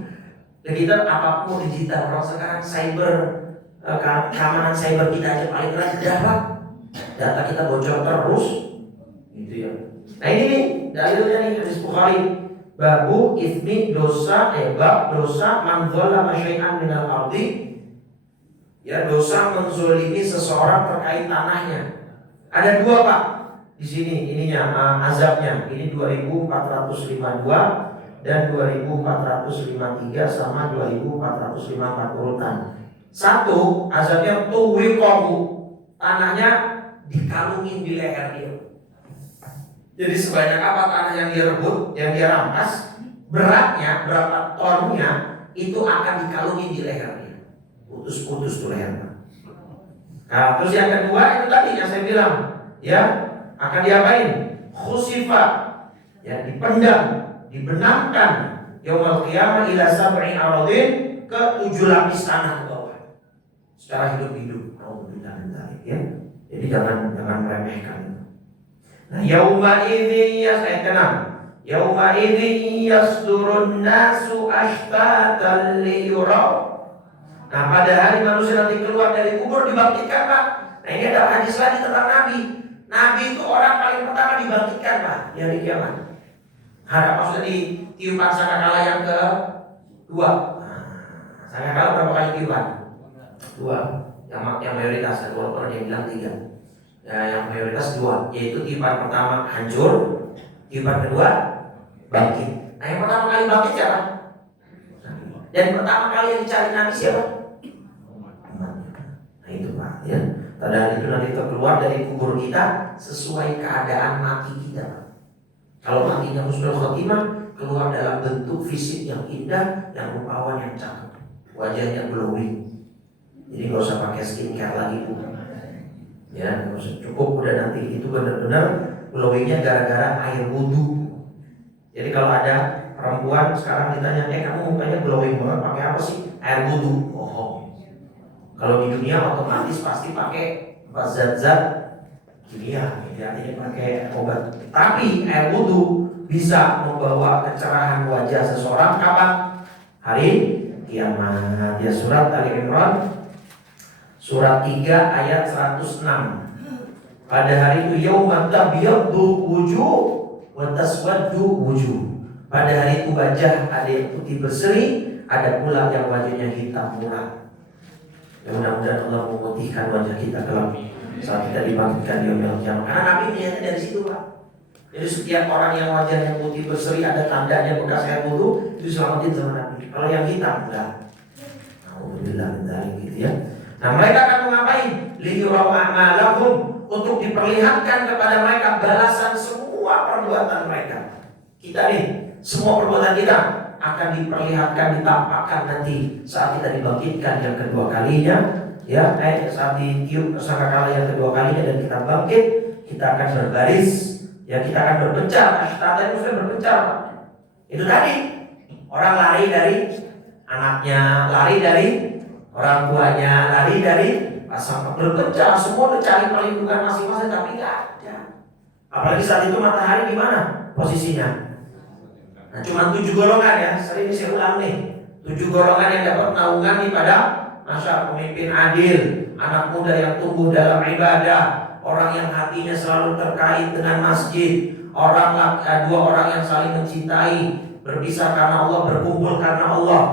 Dan kita apapun digital, orang sekarang keamanan cyber kita aja paling rendah Pak. Data kita bocor terus, gitu ya. Nah ini nih dalilnya nih hadis Bukhari. Bab dosa man dzalama syai'an minal ardi. Ya dosa menzolimi seseorang terkait tanahnya. Ada 2 Pak di sini azabnya. Ini 2452. Dan 2453 sama 2454 urutan. 1 azabnya tuwiqahu, tanahnya dikalungin di leher dia. Jadi sebanyak apa tanah yang dia rebut, yang dia rampas, beratnya berapa tonnya itu akan dikalungin di leher dia. Putus-putus tuh lehernya. Nah, terus yang kedua itu tadi yang saya bilang, ya akan diapain? Khusifa, ya dipendam, dibenamkan yaumul qiyamah ila sab'i aradin, ke 7 lapis tanah ke bawah secara hidup-hidup. Ya. Jadi jangan meremehkan. Nah, yauma idzi yauma idzi yasdurun nasu ashtatan liyuraw. Nah, pada hari manusia nanti keluar dari kubur dibangkitkan Pak. Nah, ini ada hadis lagi tentang Nabi. Nabi itu orang paling pertama dibangkitkan Pak di hari kiamat. Harap maksudnya di tiupan sangkakala yang kedua. Sangkakala berapa kali tiupan? 2. Yang mayoritas, walaupun ada yang bilang 3. Ya, yang mayoritas 2, yaitu tiupan pertama hancur, tiupan kedua bangkit. Nah yang pertama kali bangkit siapa? Dan pertama kali yang dicari Nabi siapa? Umatnya. Nah itu Pak ya. Pada itu nanti keluar dari kubur kita sesuai keadaan mati kita. Kalau matinya husnul khotimah, keluar dalam bentuk fisik yang indah, yang rupawan, yang cakep, wajahnya glowing. Jadi nggak usah pakai skincare lagi Bu. Ya, nggak usah, cukup udah nanti itu benar-benar glowingnya gara-gara air wudhu. Jadi kalau ada perempuan sekarang ditanya, kamu mukanya glowing banget, pakai apa sih? Air wudhu. Oh. Kalau di dunia otomatis pasti pakai zat-zat kimia, artinya pakai obat. Tapi air wudhu bisa membawa kecerahan wajah seseorang kapan? Hari kiamat. Ya, surat Ali Imran surat 3 ayat 106. Pada hari itu yauma tabyaddu wujuh wa taswaddu wujuh. Pada hari itu wajah ada yang putih berseri, ada pula yang wajahnya hitam muram. Ya, mudah-mudahan Allah memutihkan wajah kita kelak saat kita dibangkitkan di yaumil qiyamah. Karena Nabi melihatnya dari situ Pak. Jadi setiap orang yang wajahnya putih berseri ada tandanya bekas air wudhu itu selamatin sama Nabi. Kalau yang hitam enggak. Alhamdulillah gitu ya. Nah mereka akan mengapain? Liyurau a'malahum, untuk diperlihatkan kepada mereka balasan semua perbuatan mereka. Kita nih, semua perbuatan kita akan diperlihatkan, ditampakkan nanti saat kita dibangkitkan yang kedua kalinya, ya, saat ditiup sangkakala yang kedua kalinya dan kita bangkit, kita akan berbaris, ya, kita akan berpencar. Ashtata itu sudah berpencar. Itu tadi orang lari dari anaknya, lari dari orang tuanya, lari dari pasang, berpencar, semua mencari perlindungan masing-masing, tapi nggak ada. Apalagi saat itu matahari di mana posisinya? Nah, cuma 7 golongan ya, sering saya ulang nih. 7 golongan yang dapat naungan di padang mahsyar: pemimpin adil, anak muda yang tumbuh dalam ibadah, orang yang hatinya selalu terkait dengan masjid, dua orang yang saling mencintai, berpisah karena Allah, berkumpul karena Allah.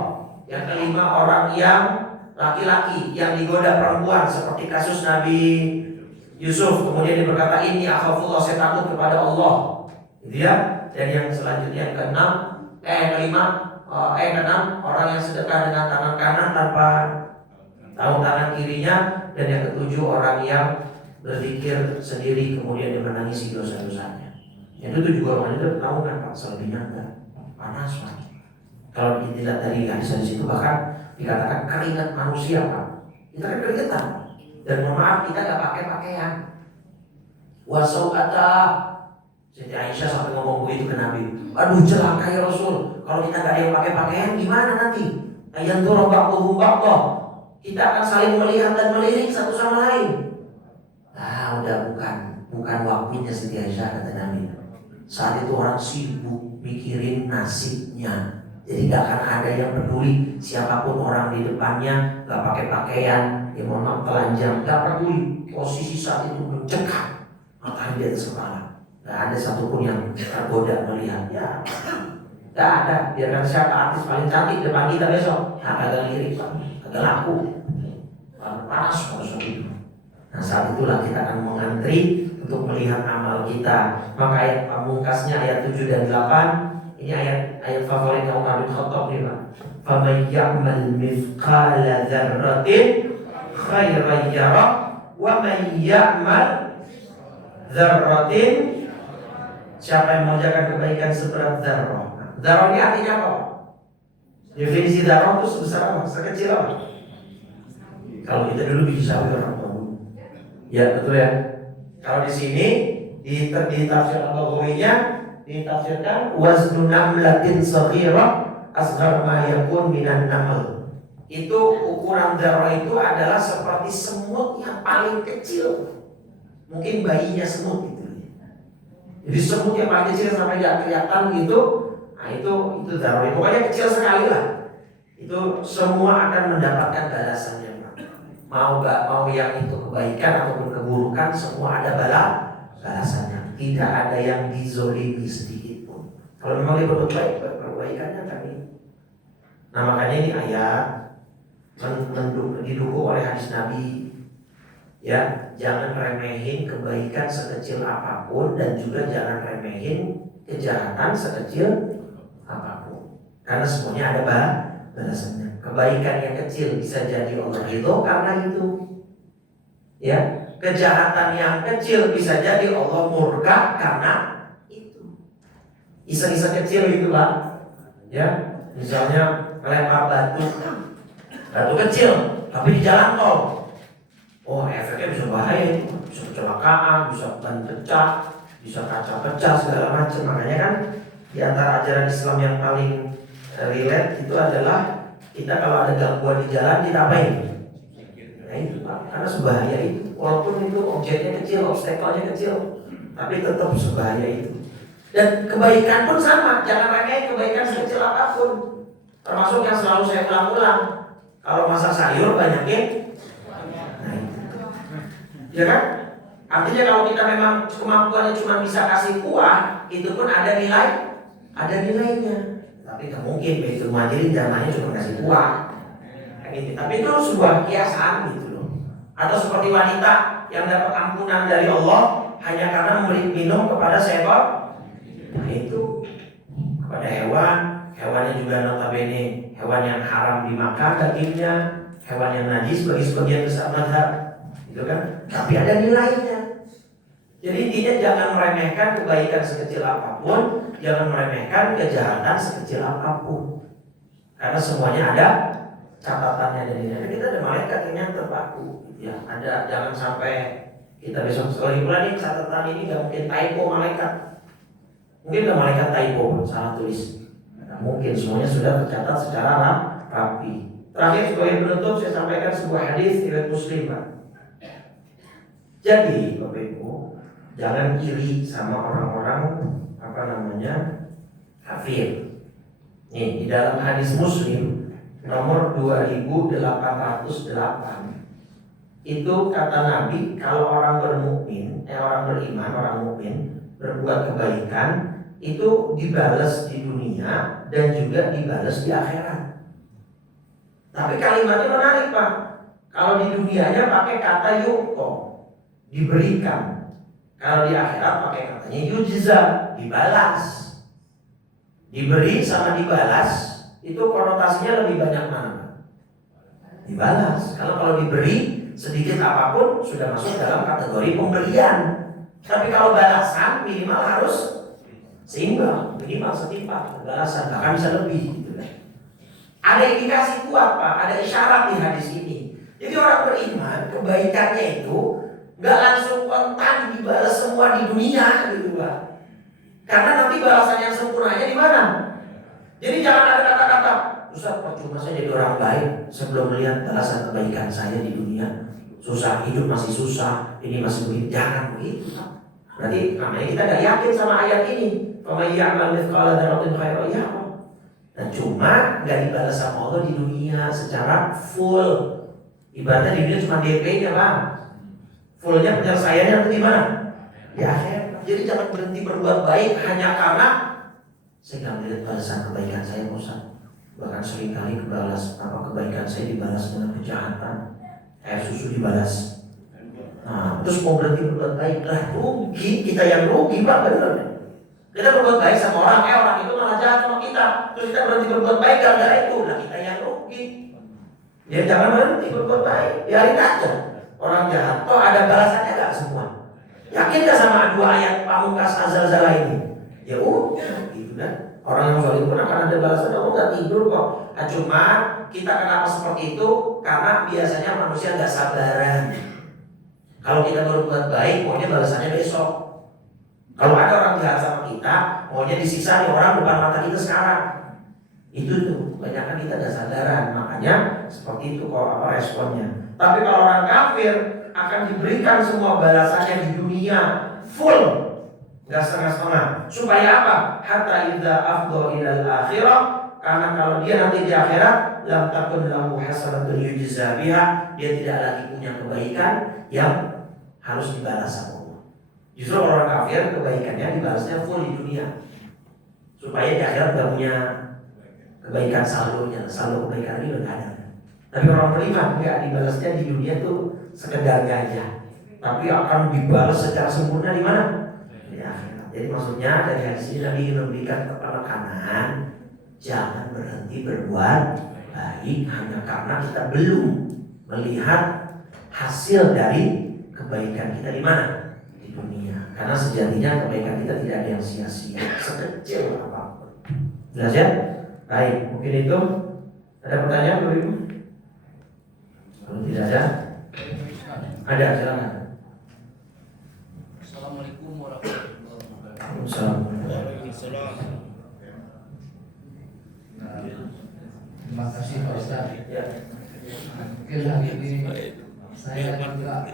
Yang kelima, orang yang laki-laki yang digoda perempuan seperti kasus Nabi Yusuf, kemudian dia berkata, ini akhafullah, saya takut kepada Allah, gitu ya. Dan yang selanjutnya yang keenam, orang yang sedekah dengan tangan kanan tanpa tahu tangan kirinya. Dan yang ketujuh, orang yang berzikir sendiri kemudian dia menangisi dosa-dosanya. Itu juga orang itu tahu kan Pak, selebihnya enggak. Panas Pak. Kalau dilihat dari hadis di situ bahkan dikatakan keringat manusia Pak. Kita kan keringetan. Dan mohon maaf kita nggak pakai pakaian. Wasau'ata, Siti Aisyah sampai ngomong begitu ke Nabi. Aduh celaka ya Rasul, kalau kita nggak ada yang pakai pakaian gimana nanti? Ayat tuh rombak baqah. Kita akan saling melihat dan melirik satu sama lain. Nah udah bukan waktunya Siti Aisyah, kata Nabi. Saat itu orang sibuk mikirin nasibnya. Jadi gak akan ada yang peduli siapapun orang di depannya, gak pakai pakaian, ya mohon maaf telanjang, gak peduli. Posisi saat itu mencekam, matahari di atas kepala. Gak ada satupun yang tergoda melihat. Ya, gak ada. Biarkan siapa artis paling cantik depan kita besok, agak lirik, agak laku, panas pada saat itu. Nah saat itulah kita akan mengantri untuk melihat amal kita. Maka ayat pamungkasnya ayat 7 dan 8. Ini ayat favorit Umar bin Khattab nih Pak. Faman ya'mal mithqala dzarratin khairan yarah wa man ya'mal dzarratin, siapa yang mengerjakan kebaikan seberat dzarrah. Dzarrah ini artinya apa? Definisi dzarrah itu sebesar apa? Sekecil apa? Kalau kita dulu bisa orang tahu. Ya betul ya. Kalau di sini di tafsir Al-Baghawinya ditafsirkan waznu namlatin saghirah asghar ma yakun minan namal. Itu ukuran dzarrah itu adalah seperti semut yang paling kecil. Mungkin bayinya semut gitu. Jadi semut yang paling kecil sampai tidak kelihatan gitu. Nah itu dzarrah. Pokoknya kecil sekali lah. Itu semua akan mendapatkan balasannya. Mau yang itu kebaikan ataupun keburukan, semua ada balasannya. Tidak ada yang dizolimi sedikit pun. Kalau memang dia berbuat baik, perbaikannya akan ini. Nah makanya ini ayat didukung oleh hadis Nabi. Ya, jangan remehin kebaikan sekecil apapun dan juga jangan remehin kejahatan sekecil apapun. Karena semuanya ada balasannya. Kebaikan yang kecil bisa jadi Allah ridho karena itu. Ya, kejahatan yang kecil bisa jadi Allah murka karena itu. Iseng-iseng kecil gitu Pak. Ya, misalnya melempar batu kecil, tapi di jalan tol. Oh, efeknya bisa bahaya, bisa kecelakaan, bisa ban pecah, bisa kaca pecah segala macam. Makanya kan di antara ajaran Islam yang paling relate itu adalah kita kalau ada gangguan di jalan kita apain? Nah itu Pak, karena sebahaya itu. Walaupun itu objeknya kecil, obstacle-nya kecil, tapi tetap sebahaya itu. Dan kebaikan pun sama, jangan remehin kebaikan sekecil apapun. Termasuk yang selalu saya ulang-ulang. Kalau masak sayur banyakin, nah itu. Ya kan? Artinya kalau kita memang kemampuannya cuma bisa kasih kuah, itu pun ada nilainya. Tapi nggak mungkin begitu mandiri jalannya cuma kasih kuah. Gitu. Tapi itu sebuah kiasan gitu loh. Atau seperti wanita yang dapat ampunan dari Allah hanya karena memberi minum kepada seekor, nah itu kepada hewannya juga notabene hewan yang haram dimakan dagingnya, hewan yang najis bagi sebagian besar mazhab, gitu kan? Tapi ada nilainya. Jadi intinya jangan meremehkan kebaikan sekecil apapun, jangan meremehkan kejahatan sekecil apapun, karena semuanya ada catatannya. Dari kita ada malaikat yang nyatet Pakku, ya ada. Jangan sampai kita besok sekali bulan ini catatan ini nggak mungkin typo malaikat. Mungkin nggak malaikat typo salah tulis. Nah, mungkin semuanya sudah tercatat secara rapi. Terakhir sebagai penutup saya sampaikan sebuah hadis riwayat Muslim Pak. Jadi Bapak Ibu, jangan iri sama orang-orang kafir. Nih di dalam hadis Muslim nomor 2808 itu kata Nabi, kalau orang beriman, orang mukmin berbuat kebaikan itu dibalas di dunia dan juga dibalas di akhirat. Tapi kalimatnya menarik Pak. Kalau di dunianya pakai kata yuko, diberikan. Kalau di akhirat pakai katanya yujza, dibalas. Diberi sama dibalas itu konotasinya lebih banyak mana? Dibalas. Kalau diberi sedikit apapun sudah masuk dalam kategori pemberian. Tapi kalau balasan minimal harus seimbang, minimal setimpal balasan, bahkan bisa lebih gitu. Ada indikasi kuat Pak, ada isyarat di hadis ini. Jadi orang beriman kebaikannya itu nggak langsung kontan dibalas semua di dunia gitu Pak. Karena nanti balasan yang sempurnanya di mana? Jadi jangan ada kata-kata, Ustaz percuma saya jadi orang baik sebelum melihat balasan kebaikan saya di dunia. Susah, hidup masih susah, ini masih begitu. Jangan begitu Pak. Berarti namanya kita gak yakin sama ayat ini. Faman ya'mal mithqala dzarratin khairan yarah. Dan cuma gak dibalas sama Allah di dunia secara full. Ibaratnya di dunia cuma DP-nya Pak. Fullnya penyelesaiannya nanti di mana? Di akhirat. Jadi jangan berhenti berbuat baik hanya karena saya gak melihat balasan kebaikan saya Ustaz. Bahkan seringkali kebaikan saya dibalas dengan kejahatan. Air susu dibalas. Nah, terus mau berhenti berbuat baik, lah rugi, kita yang rugi Pak, bener. Kita berbuat baik sama orang itu malah jahat sama kita. Terus kita berhenti berbuat baik gara-gara itu, lah kita yang rugi. Ya jangan berhenti berbuat baik, biarin aja. Orang jahat, toh ada balasannya gak semua? Yakin gak sama dua ayat pamungkas azal-zala ini? Ya udah, gitu kan. Orang yang zalim pun akan ada balasan. Kamu gak tidur kok. Nah, cuma kita kenapa seperti itu? Karena biasanya manusia gak sabaran. Kalau kita berbuat baik, maunya balasannya besok. Kalau ada orang jahat sama kita, maunya disiksa nih orang depan mata kita sekarang. Itu tuh, kebanyakan kita gak sadaran. Makanya seperti itu kok responnya. Tapi kalau orang kafir akan diberikan semua balasannya di dunia full, gak setengah-setengah. Supaya apa? Hatta idza afdha ilal akhirah. Karena kalau dia nanti di akhirat, lam takun lahu hasanatun yujza biha, dia tidak lagi punya kebaikan yang harus dibalas sama Allah. Justru orang kafir kebaikannya dibalasnya full di dunia. Supaya di akhirat gak punya kebaikan saldonya, saldo kebaikan ini udah gak ada. Tapi orang beriman enggak, dibalasnya di dunia tuh sekedar gajah, tapi akan dibalas secara sempurna di mana? Di akhirat. Jadi maksudnya dari hadis ini Nabi ingin memberikan penekanan, jangan berhenti berbuat baik hanya karena kita belum melihat hasil dari kebaikan kita di mana? Di dunia. Karena sejatinya kebaikan kita tidak ada yang sia-sia, sekecil apapun. Jelas ya? Baik, mungkin itu. Ada pertanyaan Bapak Ibu? Kalau tidak ada, silakan. Assalamualaikum warahmatullahi wabarakatuh. Waalaikumsalam. Terima kasih Pak Ustaz. Ya. Mungkin hari ini saya juga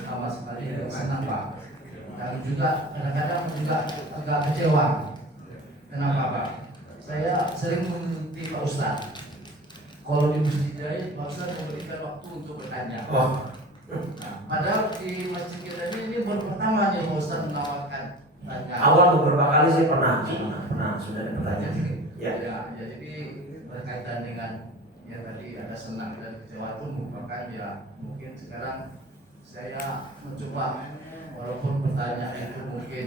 sama sekali senang Pak. Dan juga kadang-kadang juga agak kecewa. Kenapa Pak? Saya sering mengikuti Pak Ustaz. Kalau di masjid Jaya, Pak Ustaz memberikan waktu untuk bertanya. Oh. Nah, padahal di masjid kita ini baru pertama nih Pak Ustaz menawarkan tanya. Awal beberapa kali saya pernah sudah ada pertanyaan. Ya, jadi berkaitan dengan ya tadi ada senang dan kecewa pun merupakan ya mungkin sekarang saya mencoba walaupun pertanyaan itu mungkin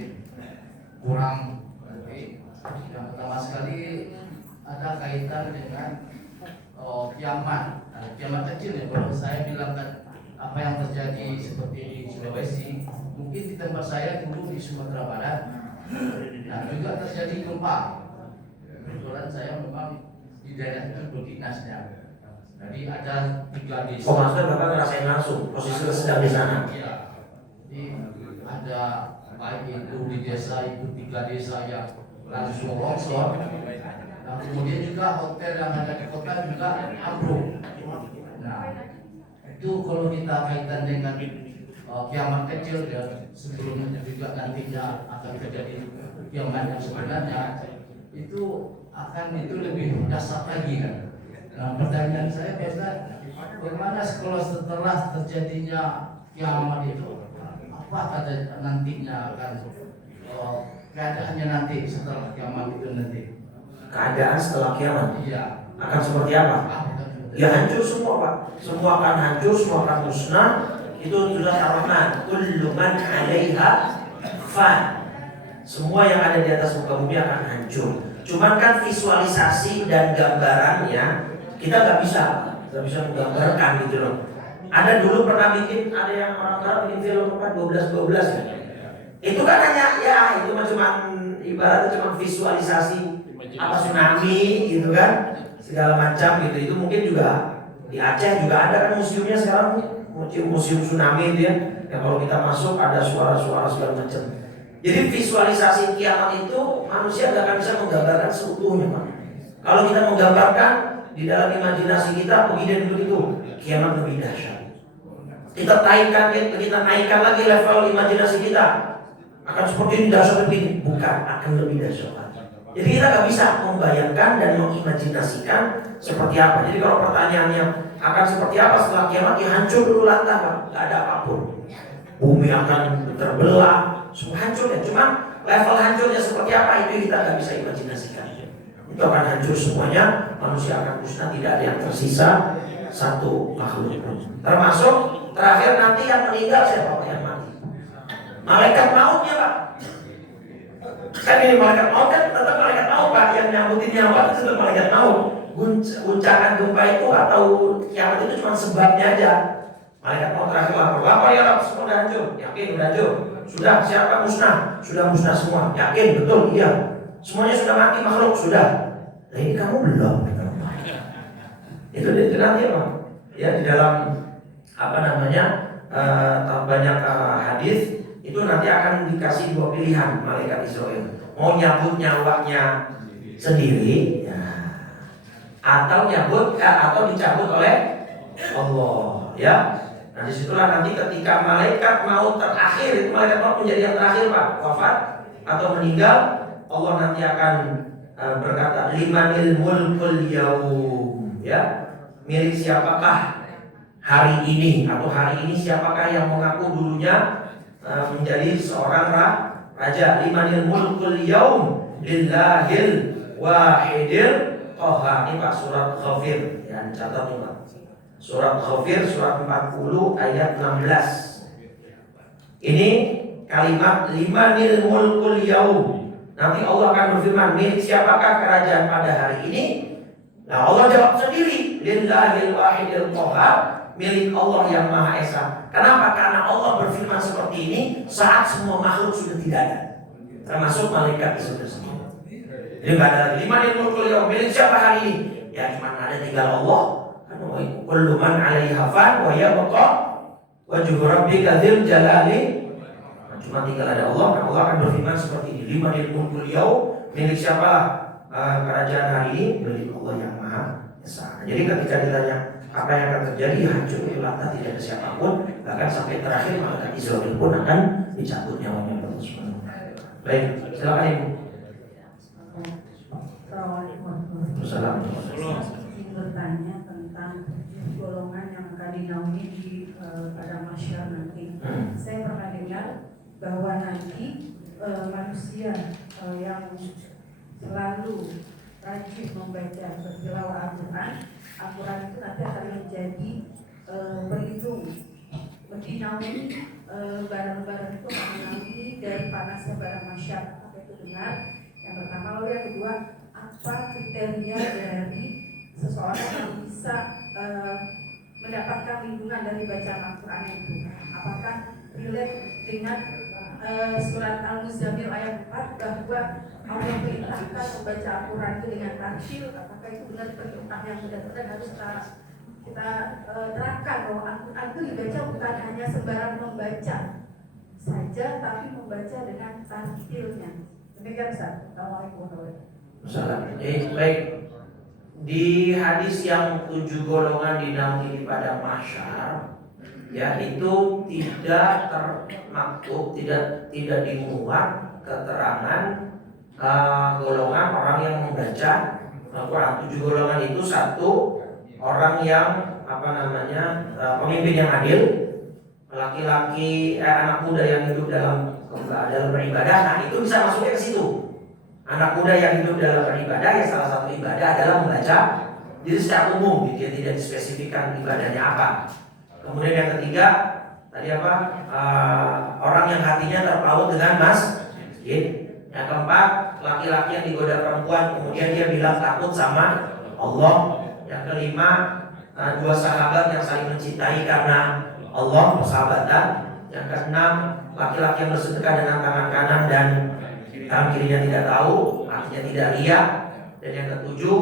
kurang, tapi yang pertama sekali ada kaitan dengan kiamat. Nah, kiamat kecil ya kalau saya bilang kan apa yang terjadi seperti di Sulawesi, mungkin di tempat saya dulu di Sumatera Barat, nah juga terjadi gempa. Kebetulan saya memang di daerah itu berdinasnya. Jadi ada 3 desa. Oh, maksudnya Bapak ngerasain langsung posisi sedang di sana? Iya. Jadi ada baik itu di desa itu 3 desa yang langsung longsor. Nah, kemudian juga hotel yang ada di kota juga ambruk. Nah, itu kalau kita kaitan dengan kiamat kecil dan sebelumnya juga nantinya akan terjadi kiamat yang sebenarnya itu akan itu lebih dasar lagi kan. Nah, pertanyaan saya biasa bagaimana kalau setelah terjadinya kiamat itu apa kata nantinya akan keadaannya nanti setelah kiamat itu nanti? Keadaan setelah kiamat? Iya. Akan seperti apa? Ya hancur semua Pak. Semua akan hancur, semua akan musnah. Itu sudah tawanan. Kullu man 'alaiha fan. Semua yang ada di atas muka bumi akan hancur. Cuman kan visualisasi dan gambarannya kita nggak bisa menggambarkan gitu loh. Ada dulu pernah bikin, ada yang orang-orang bikin film apa 12 kan. Itu kan hanya ya itu cuma ibaratnya cuma visualisasi apa tsunami gitu kan, segala macam gitu. Itu mungkin juga di Aceh juga ada kan museumnya sekarang, museum tsunami itu ya. Yang kalau kita masuk ada suara-suara segala macam. Jadi visualisasi kiamat itu manusia gak akan bisa menggambarkan seutuhnya Pak. Kalau kita menggambarkan di dalam imajinasi kita begini begitu, kiamat lebih dahsyat. Kita naikkan lagi level imajinasi kita. Akan seperti ini dahsyat begini, bukan, akan lebih dahsyat. Jadi kita gak bisa membayangkan dan mengimajinasikan seperti apa. Jadi kalau pertanyaannya akan seperti apa setelah kiamat, ya hancur dulu lantas Pak, gak ada apapun. Bumi akan terbelah, semua hancur ya. Cuma level hancurnya seperti apa itu kita gak bisa imajinasikan. Itu akan hancur semuanya, manusia akan musnah, tidak ada yang tersisa satu makhluk pun. Termasuk terakhir nanti yang meninggal siapa yang mati? Malaikat mautnya Pak. Kan ini malaikat maut kan tetap malaikat maut Pak, yang nyambutin nyawa itu tetap malaikat maut. Guncangan gempa itu atau kiamat itu cuma sebabnya aja. Malaikat maut terakhir lapor ya Rabb, semua udah hancur. Yakin udah hancur. Sudah, siapa musnah? Sudah musnah semua. Yakin betul, iya. Semuanya sudah mati makhluk, sudah. Nah ini kamu belum. Itu nanti Pak. Ya di dalam apa namanya banyak hadis itu nanti akan dikasih 2 pilihan malaikat Israel. Mau nyabut nyawanya sendiri, ya, atau dicabut oleh Allah, ya. Nah disitulah nanti ketika malaikat maut terakhir, itu malaikat maut menjadi yang terakhir Pak, wafat atau meninggal, Allah nanti akan berkata limanil mulkul yaum, ya, milik siapakah hari ini, atau hari ini siapakah yang mengaku dulunya menjadi seorang raja. Limanil mulkul yaum lillahil wahidil qahhar. Ini Pak surat Ghafir, ya catat nih Pak. Surat Ghafir surat 40 ayat 16. Ini kalimat limanil mulkul yaum. Nanti Allah akan berfirman, milik siapakah kerajaan pada hari ini? Nah Allah jawab sendiri, lillahil wahidil qahhar, milik Allah yang Maha Esa. Kenapa? Karena Allah berfirman seperti ini saat semua makhluk sudah tidak ada, termasuk malaikat itu sudah sendiri. Jadi nggak ada lagi. Limanil mulkul yaum, milik siapa hari ini? Ya cuma ada tinggal Allah. Kullu man 'alaiha fan wa yabqa wajhu rabbika dzil jalali. Cuma tinggal ada Allah. Nah, Allah akan berfirman seperti ini. Limanil mulkul yaum, milik siapa kerajaan hari ini? Milik Allah yang Maha Esa. Jadi ketika ditanya apa yang akan terjadi, hancur itu lata, tidak ada siapapun, bahkan sampai terakhir malaikat Israfil pun akan dicabut nyawanya oleh Allah Subhanahu wa taala. Baik, silakan Ibu. Assalamualaikum. Bertanya tentang golongan yang akan dinaungi di pada masyarakat nanti. Saya pernah dengar bahwa nanti manusia yang selalu rajin membaca bertilawah Al-Quran itu nanti akan menjadi pelindung, dinaungi barang-barang itu akan dinaungi dari panasnya barang masyarakat. Apa itu benar? Yang pertama. Lalu yang kedua, apa kriteria dari seseorang yang bisa mendapatkan lindungan dari bacaan Al-Quran itu? Apakah relate dengan surat Al-Muzammil ayat 4 bahwa Allah perintahkan membaca Al-Quran itu dengan tartil? Apakah itu benar perintah yang benar-benar harus kita terapkan bahwa Al-Quran itu dibaca bukan hanya sembarang membaca saja, tapi membaca dengan tartilnya? Demikian Ustaz. Assalamualaikum warahmatullahi wabarakatuh. Baik. Di hadis yang 7 golongan dinaungi di padang mahsyar, ya itu tidak termaktub, tidak dimuat keterangan golongan orang yang membaca Al-Quran. 7 golongan itu, satu, orang yang pemimpin yang adil, laki-laki, anak muda yang hidup dalam beribadah. Nah itu bisa masuknya ke situ. Anak muda yang hidup dalam beribadah, ya salah satu ibadah adalah membaca. Jadi secara umum, dia tidak dispesifikkan ibadahnya apa. Kemudian yang ketiga, tadi orang yang hatinya terpaut dengan masjid. Yang keempat, laki-laki yang digoda perempuan, kemudian dia bilang takut sama Allah. Yang kelima, 2 sahabat yang saling mencintai karena Allah, persahabatan. Yang keenam, laki-laki yang bersedekah dengan tangan kanan dan tangan kirinya tidak tahu, artinya tidak lihat. Dan yang ketujuh,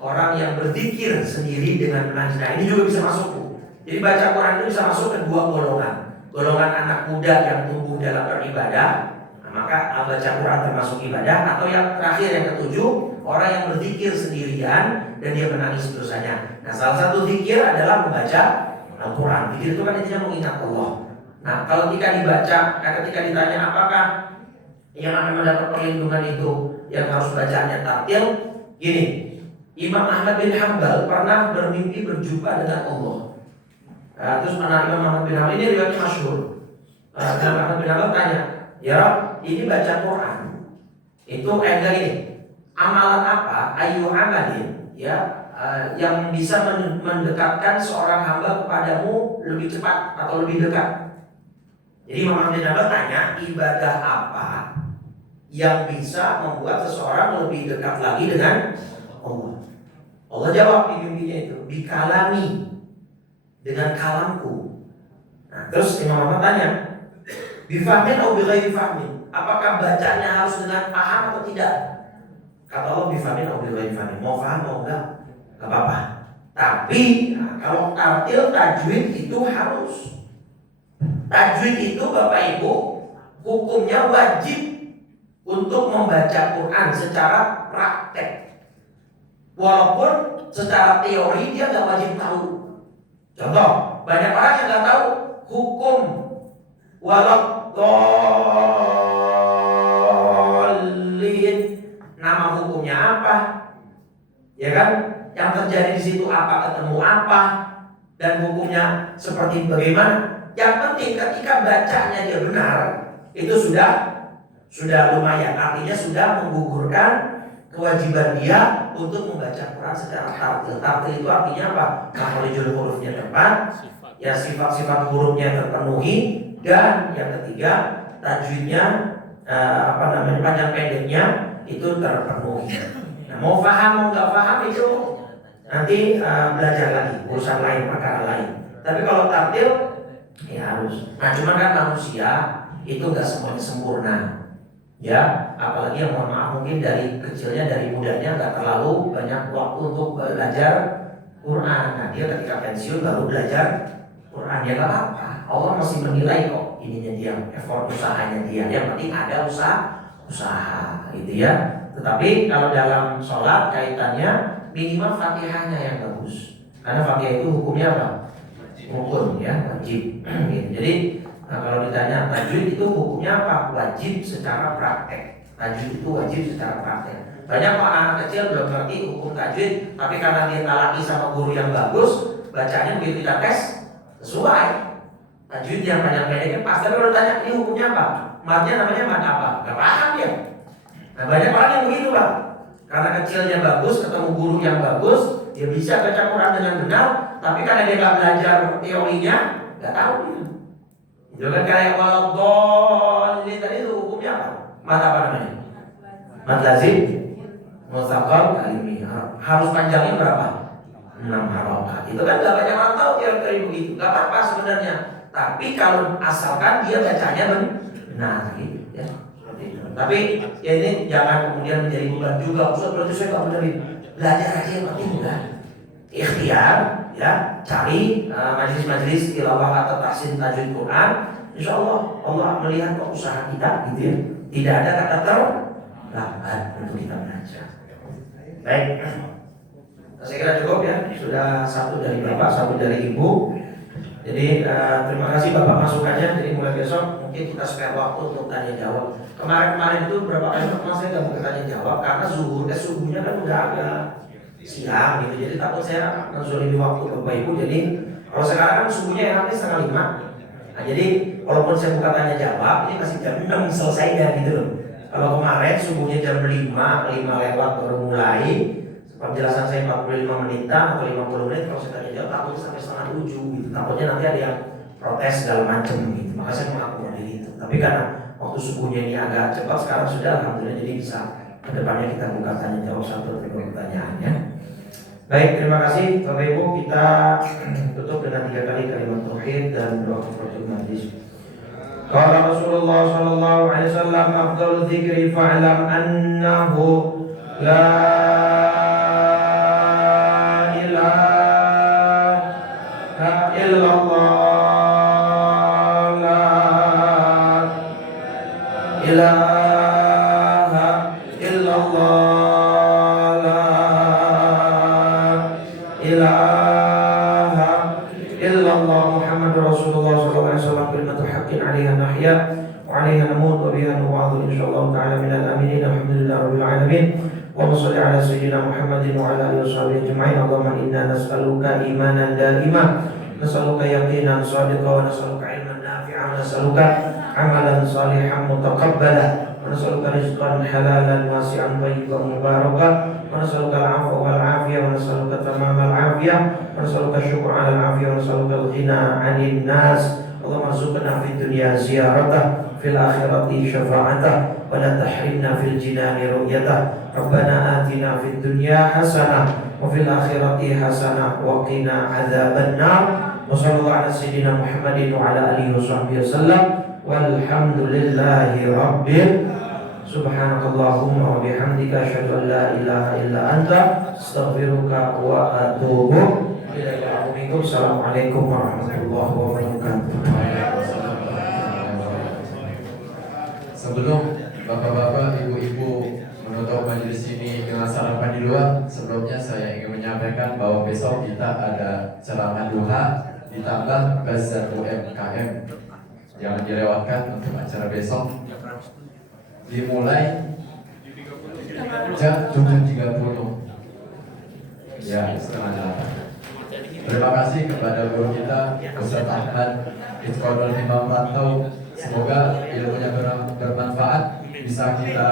orang yang berzikir sendiri dengan menangis. Nah ini juga bisa masuk, Bu. Jadi baca Quran itu bisa masuk ke 2 golongan. Golongan anak muda yang tumbuh dalam beribadah, nah, maka baca Quran termasuk ibadah. Atau yang terakhir, yang ketujuh, orang yang berzikir sendirian dan dia menangis dosanya. Nah salah satu zikir adalah membaca Al-Quran. Zikir itu kan intinya mengingat Allah. Nah kalau ketika ditanya apakah yang akan mendapat perlindungan itu yang harus bacaannya tartil, gini, Imam Ahmad bin Hanbal pernah bermimpi berjumpa dengan Allah. Terus Imam Ahmad bin Hanbal, ini riwayat masyhur. Imam Ahmad bin Hanbal tanya, ya Rob, ini baca Quran itu enggak ini, amalan apa, ayu amalin, ya, yang bisa mendekatkan seorang hamba kepadamu lebih cepat atau lebih dekat. Jadi Imam Ahmad bin Hanbal tanya, ibadah apa yang bisa membuat seseorang lebih dekat lagi dengan Allah? Allah jawab di mimpinya itu, bikalami, dengan kalamku. Nah, terus Imam Ahmad tanya, bifahmin atau bighairi fahmin, apakah bacanya harus dengan paham atau tidak? Kata Allah, bifahmin atau bighairi fahmin, mau paham mau enggak, gak apa-apa. Tapi kalau tartil tajwid itu harus. Tajwid itu Bapak Ibu hukumnya wajib untuk membaca Quran secara praktek. Walaupun secara teori dia gak wajib tahu. Contoh, banyak orang yang gak tahu hukum waladdallin, nama hukumnya apa, ya kan? Yang terjadi di situ apa, ketemu apa, dan hukumnya seperti bagaimana. Yang penting ketika bacanya dia benar, itu sudah lumayan. Artinya sudah menggugurkan kewajiban dia untuk membaca Quran secara tartil. Tartil itu artinya apa? Makhorijul hurufnya tepat, ya sifat-sifat hurufnya terpenuhi, dan yang ketiga tajwidnya panjang pendeknya itu terpenuhi. Nah, mau paham mau nggak paham itu nanti belajar lagi urusan lain, perkara lain. Tapi kalau tartil ya harus. Nah cuman kan manusia itu nggak semuanya sempurna, ya. Apalagi yang mohon maaf mungkin dari kecilnya, dari mudanya nggak terlalu banyak waktu untuk belajar Quran. Nah dia ketika pensiun baru belajar Quran, ya nggak apa-apa. Allah masih menilai kok ininya dia, effort usahanya dia. Yang penting ada usaha gitu ya. Tetapi kalau dalam sholat kaitannya minimal Fatihahnya yang bagus. Karena Fatihah itu hukumnya apa? Rukun ya, wajib. Gitu. Jadi kalau ditanya tajwid itu hukumnya apa? Wajib secara praktek. Tajwid itu wajib secara praktek. Banyak anak kecil belum ngerti hukum tajwid, tapi karena dia talaki sama guru yang bagus, bacanya begitu kita tes sesuai. Tajwid yang banyak pendeknya pas. Tapi kalau ditanya ini hukumnya apa? Matnya namanya mat apa? Gak paham dia. Nah banyak orang yang begitu Pak. Karena kecilnya bagus, ketemu guru yang bagus, dia bisa baca Quran dengan benar, tapi karena dia nggak belajar teorinya, nggak tahu dia. Itu kan kayak waladhdallin ini tadi itu hukumnya apa? Mat apa namanya? Mat lazim, mutsaqal kalimi. Harus panjangnya berapa? 6 harokat. Itu kan nggak banyak orang tahu teori-teori begitu. Nggak apa-apa sebenarnya. Tapi kalau asalkan dia bacanya benar, gitu ya. Tapi ya ini jangan kemudian menjadi beban juga. Ustaz berarti saya nggak benar. Belajar aja yang penting bukan. Ikhtiar ya, cari majelis-majelis tilawah atau tahsin tajwid Quran. Insya Allah Allah melihat kok usaha kita gitu ya. Tidak ada kata terlambat untuk kita belajar. Baik, saya kira cukup ya. Sudah satu dari bapak, satu dari ibu. Jadi terima kasih bapak masukannya. Jadi mulai besok mungkin kita spare waktu untuk tanya jawab. Kemarin itu berapa kali pertemuan saya nggak mau tanya jawab karena subuhnya kan udah agak siang gitu. Jadi takut saya menzolimi waktu bapak ibu. Jadi kalau sekarang kan subuhnya enaknya 4:30. Nah jadi walaupun saya buka tanya jawab, ini masih jam 6 selesainya gitu loh. Kalau kemarin subuhnya jam 5 lewat baru mulai. Penjelasan saya 45 menitan atau 50 menit. Kalau saya tanya jawab takutnya sampai 6:30 gitu. Takutnya nanti ada yang protes segala macam gitu. Maka saya mengakomodir itu. Tapi karena waktu subuhnya ini agak cepat, sekarang sudah alhamdulillah jadi bisa kedepannya kita buka tanya jawab satu atau dua pertanyaannya. Baik, terima kasih Bapak Ibu. Kita tutup dengan 3 kali kalimat tauhid dan doa kafaratul majlis. Qala Rasulullah sallallahu alaihi wasallam afdhalul dzikri fa'lam annahu la وعليها نموت وبها نبعث إن شاء الله تعالى من الآمنين الحمد لله رب العالمين اللهم صل على سيدنا محمد وعلى آله وصحبه أجمعين اللهم إنا نسألك إيمانا دائما نسألك يقينا صادقا ونسألك علما نافعا ونسألك عملا صالحا متقبلا ونسألك رزقا حلالا واسعا طيبا مباركا ونسألك العفو والعافية ونسألك تمام العافية ونسألك الشكر على العافية ونسألك الغنى عن الناس اللهم ارزقنا في الدنيا زيارته في الآخرة شفاعته ولا تحرمنا في الجنان رؤيته ربنا آتنا في الدنيا حسنة وفي الآخرة حسنة وقنا عذاب النار وصلى الله على سيدنا محمد وعلى آله وصحبه وسلم والحمد لله رب سبحانك اللهم وبحمدك أشهد أن لا إله إلا أنت أستغفرك وأتوب إليك. Assalamualaikum warahmatullahi wabarakatuh. Sebelum bapak-bapak, ibu-ibu menutup majelis ini dengan sarapan di luar, sebelumnya saya ingin menyampaikan bahwa besok kita ada ceramah duha ditambah bazar UMKM. Jangan dilewatkan untuk acara besok. Dimulai jam 7.30. Ya, setengah 8. Terima kasih kepada guru kita Ustaz Ahmad Itqanul Imam Rantau. Semoga ilmunya bermanfaat, bisa kita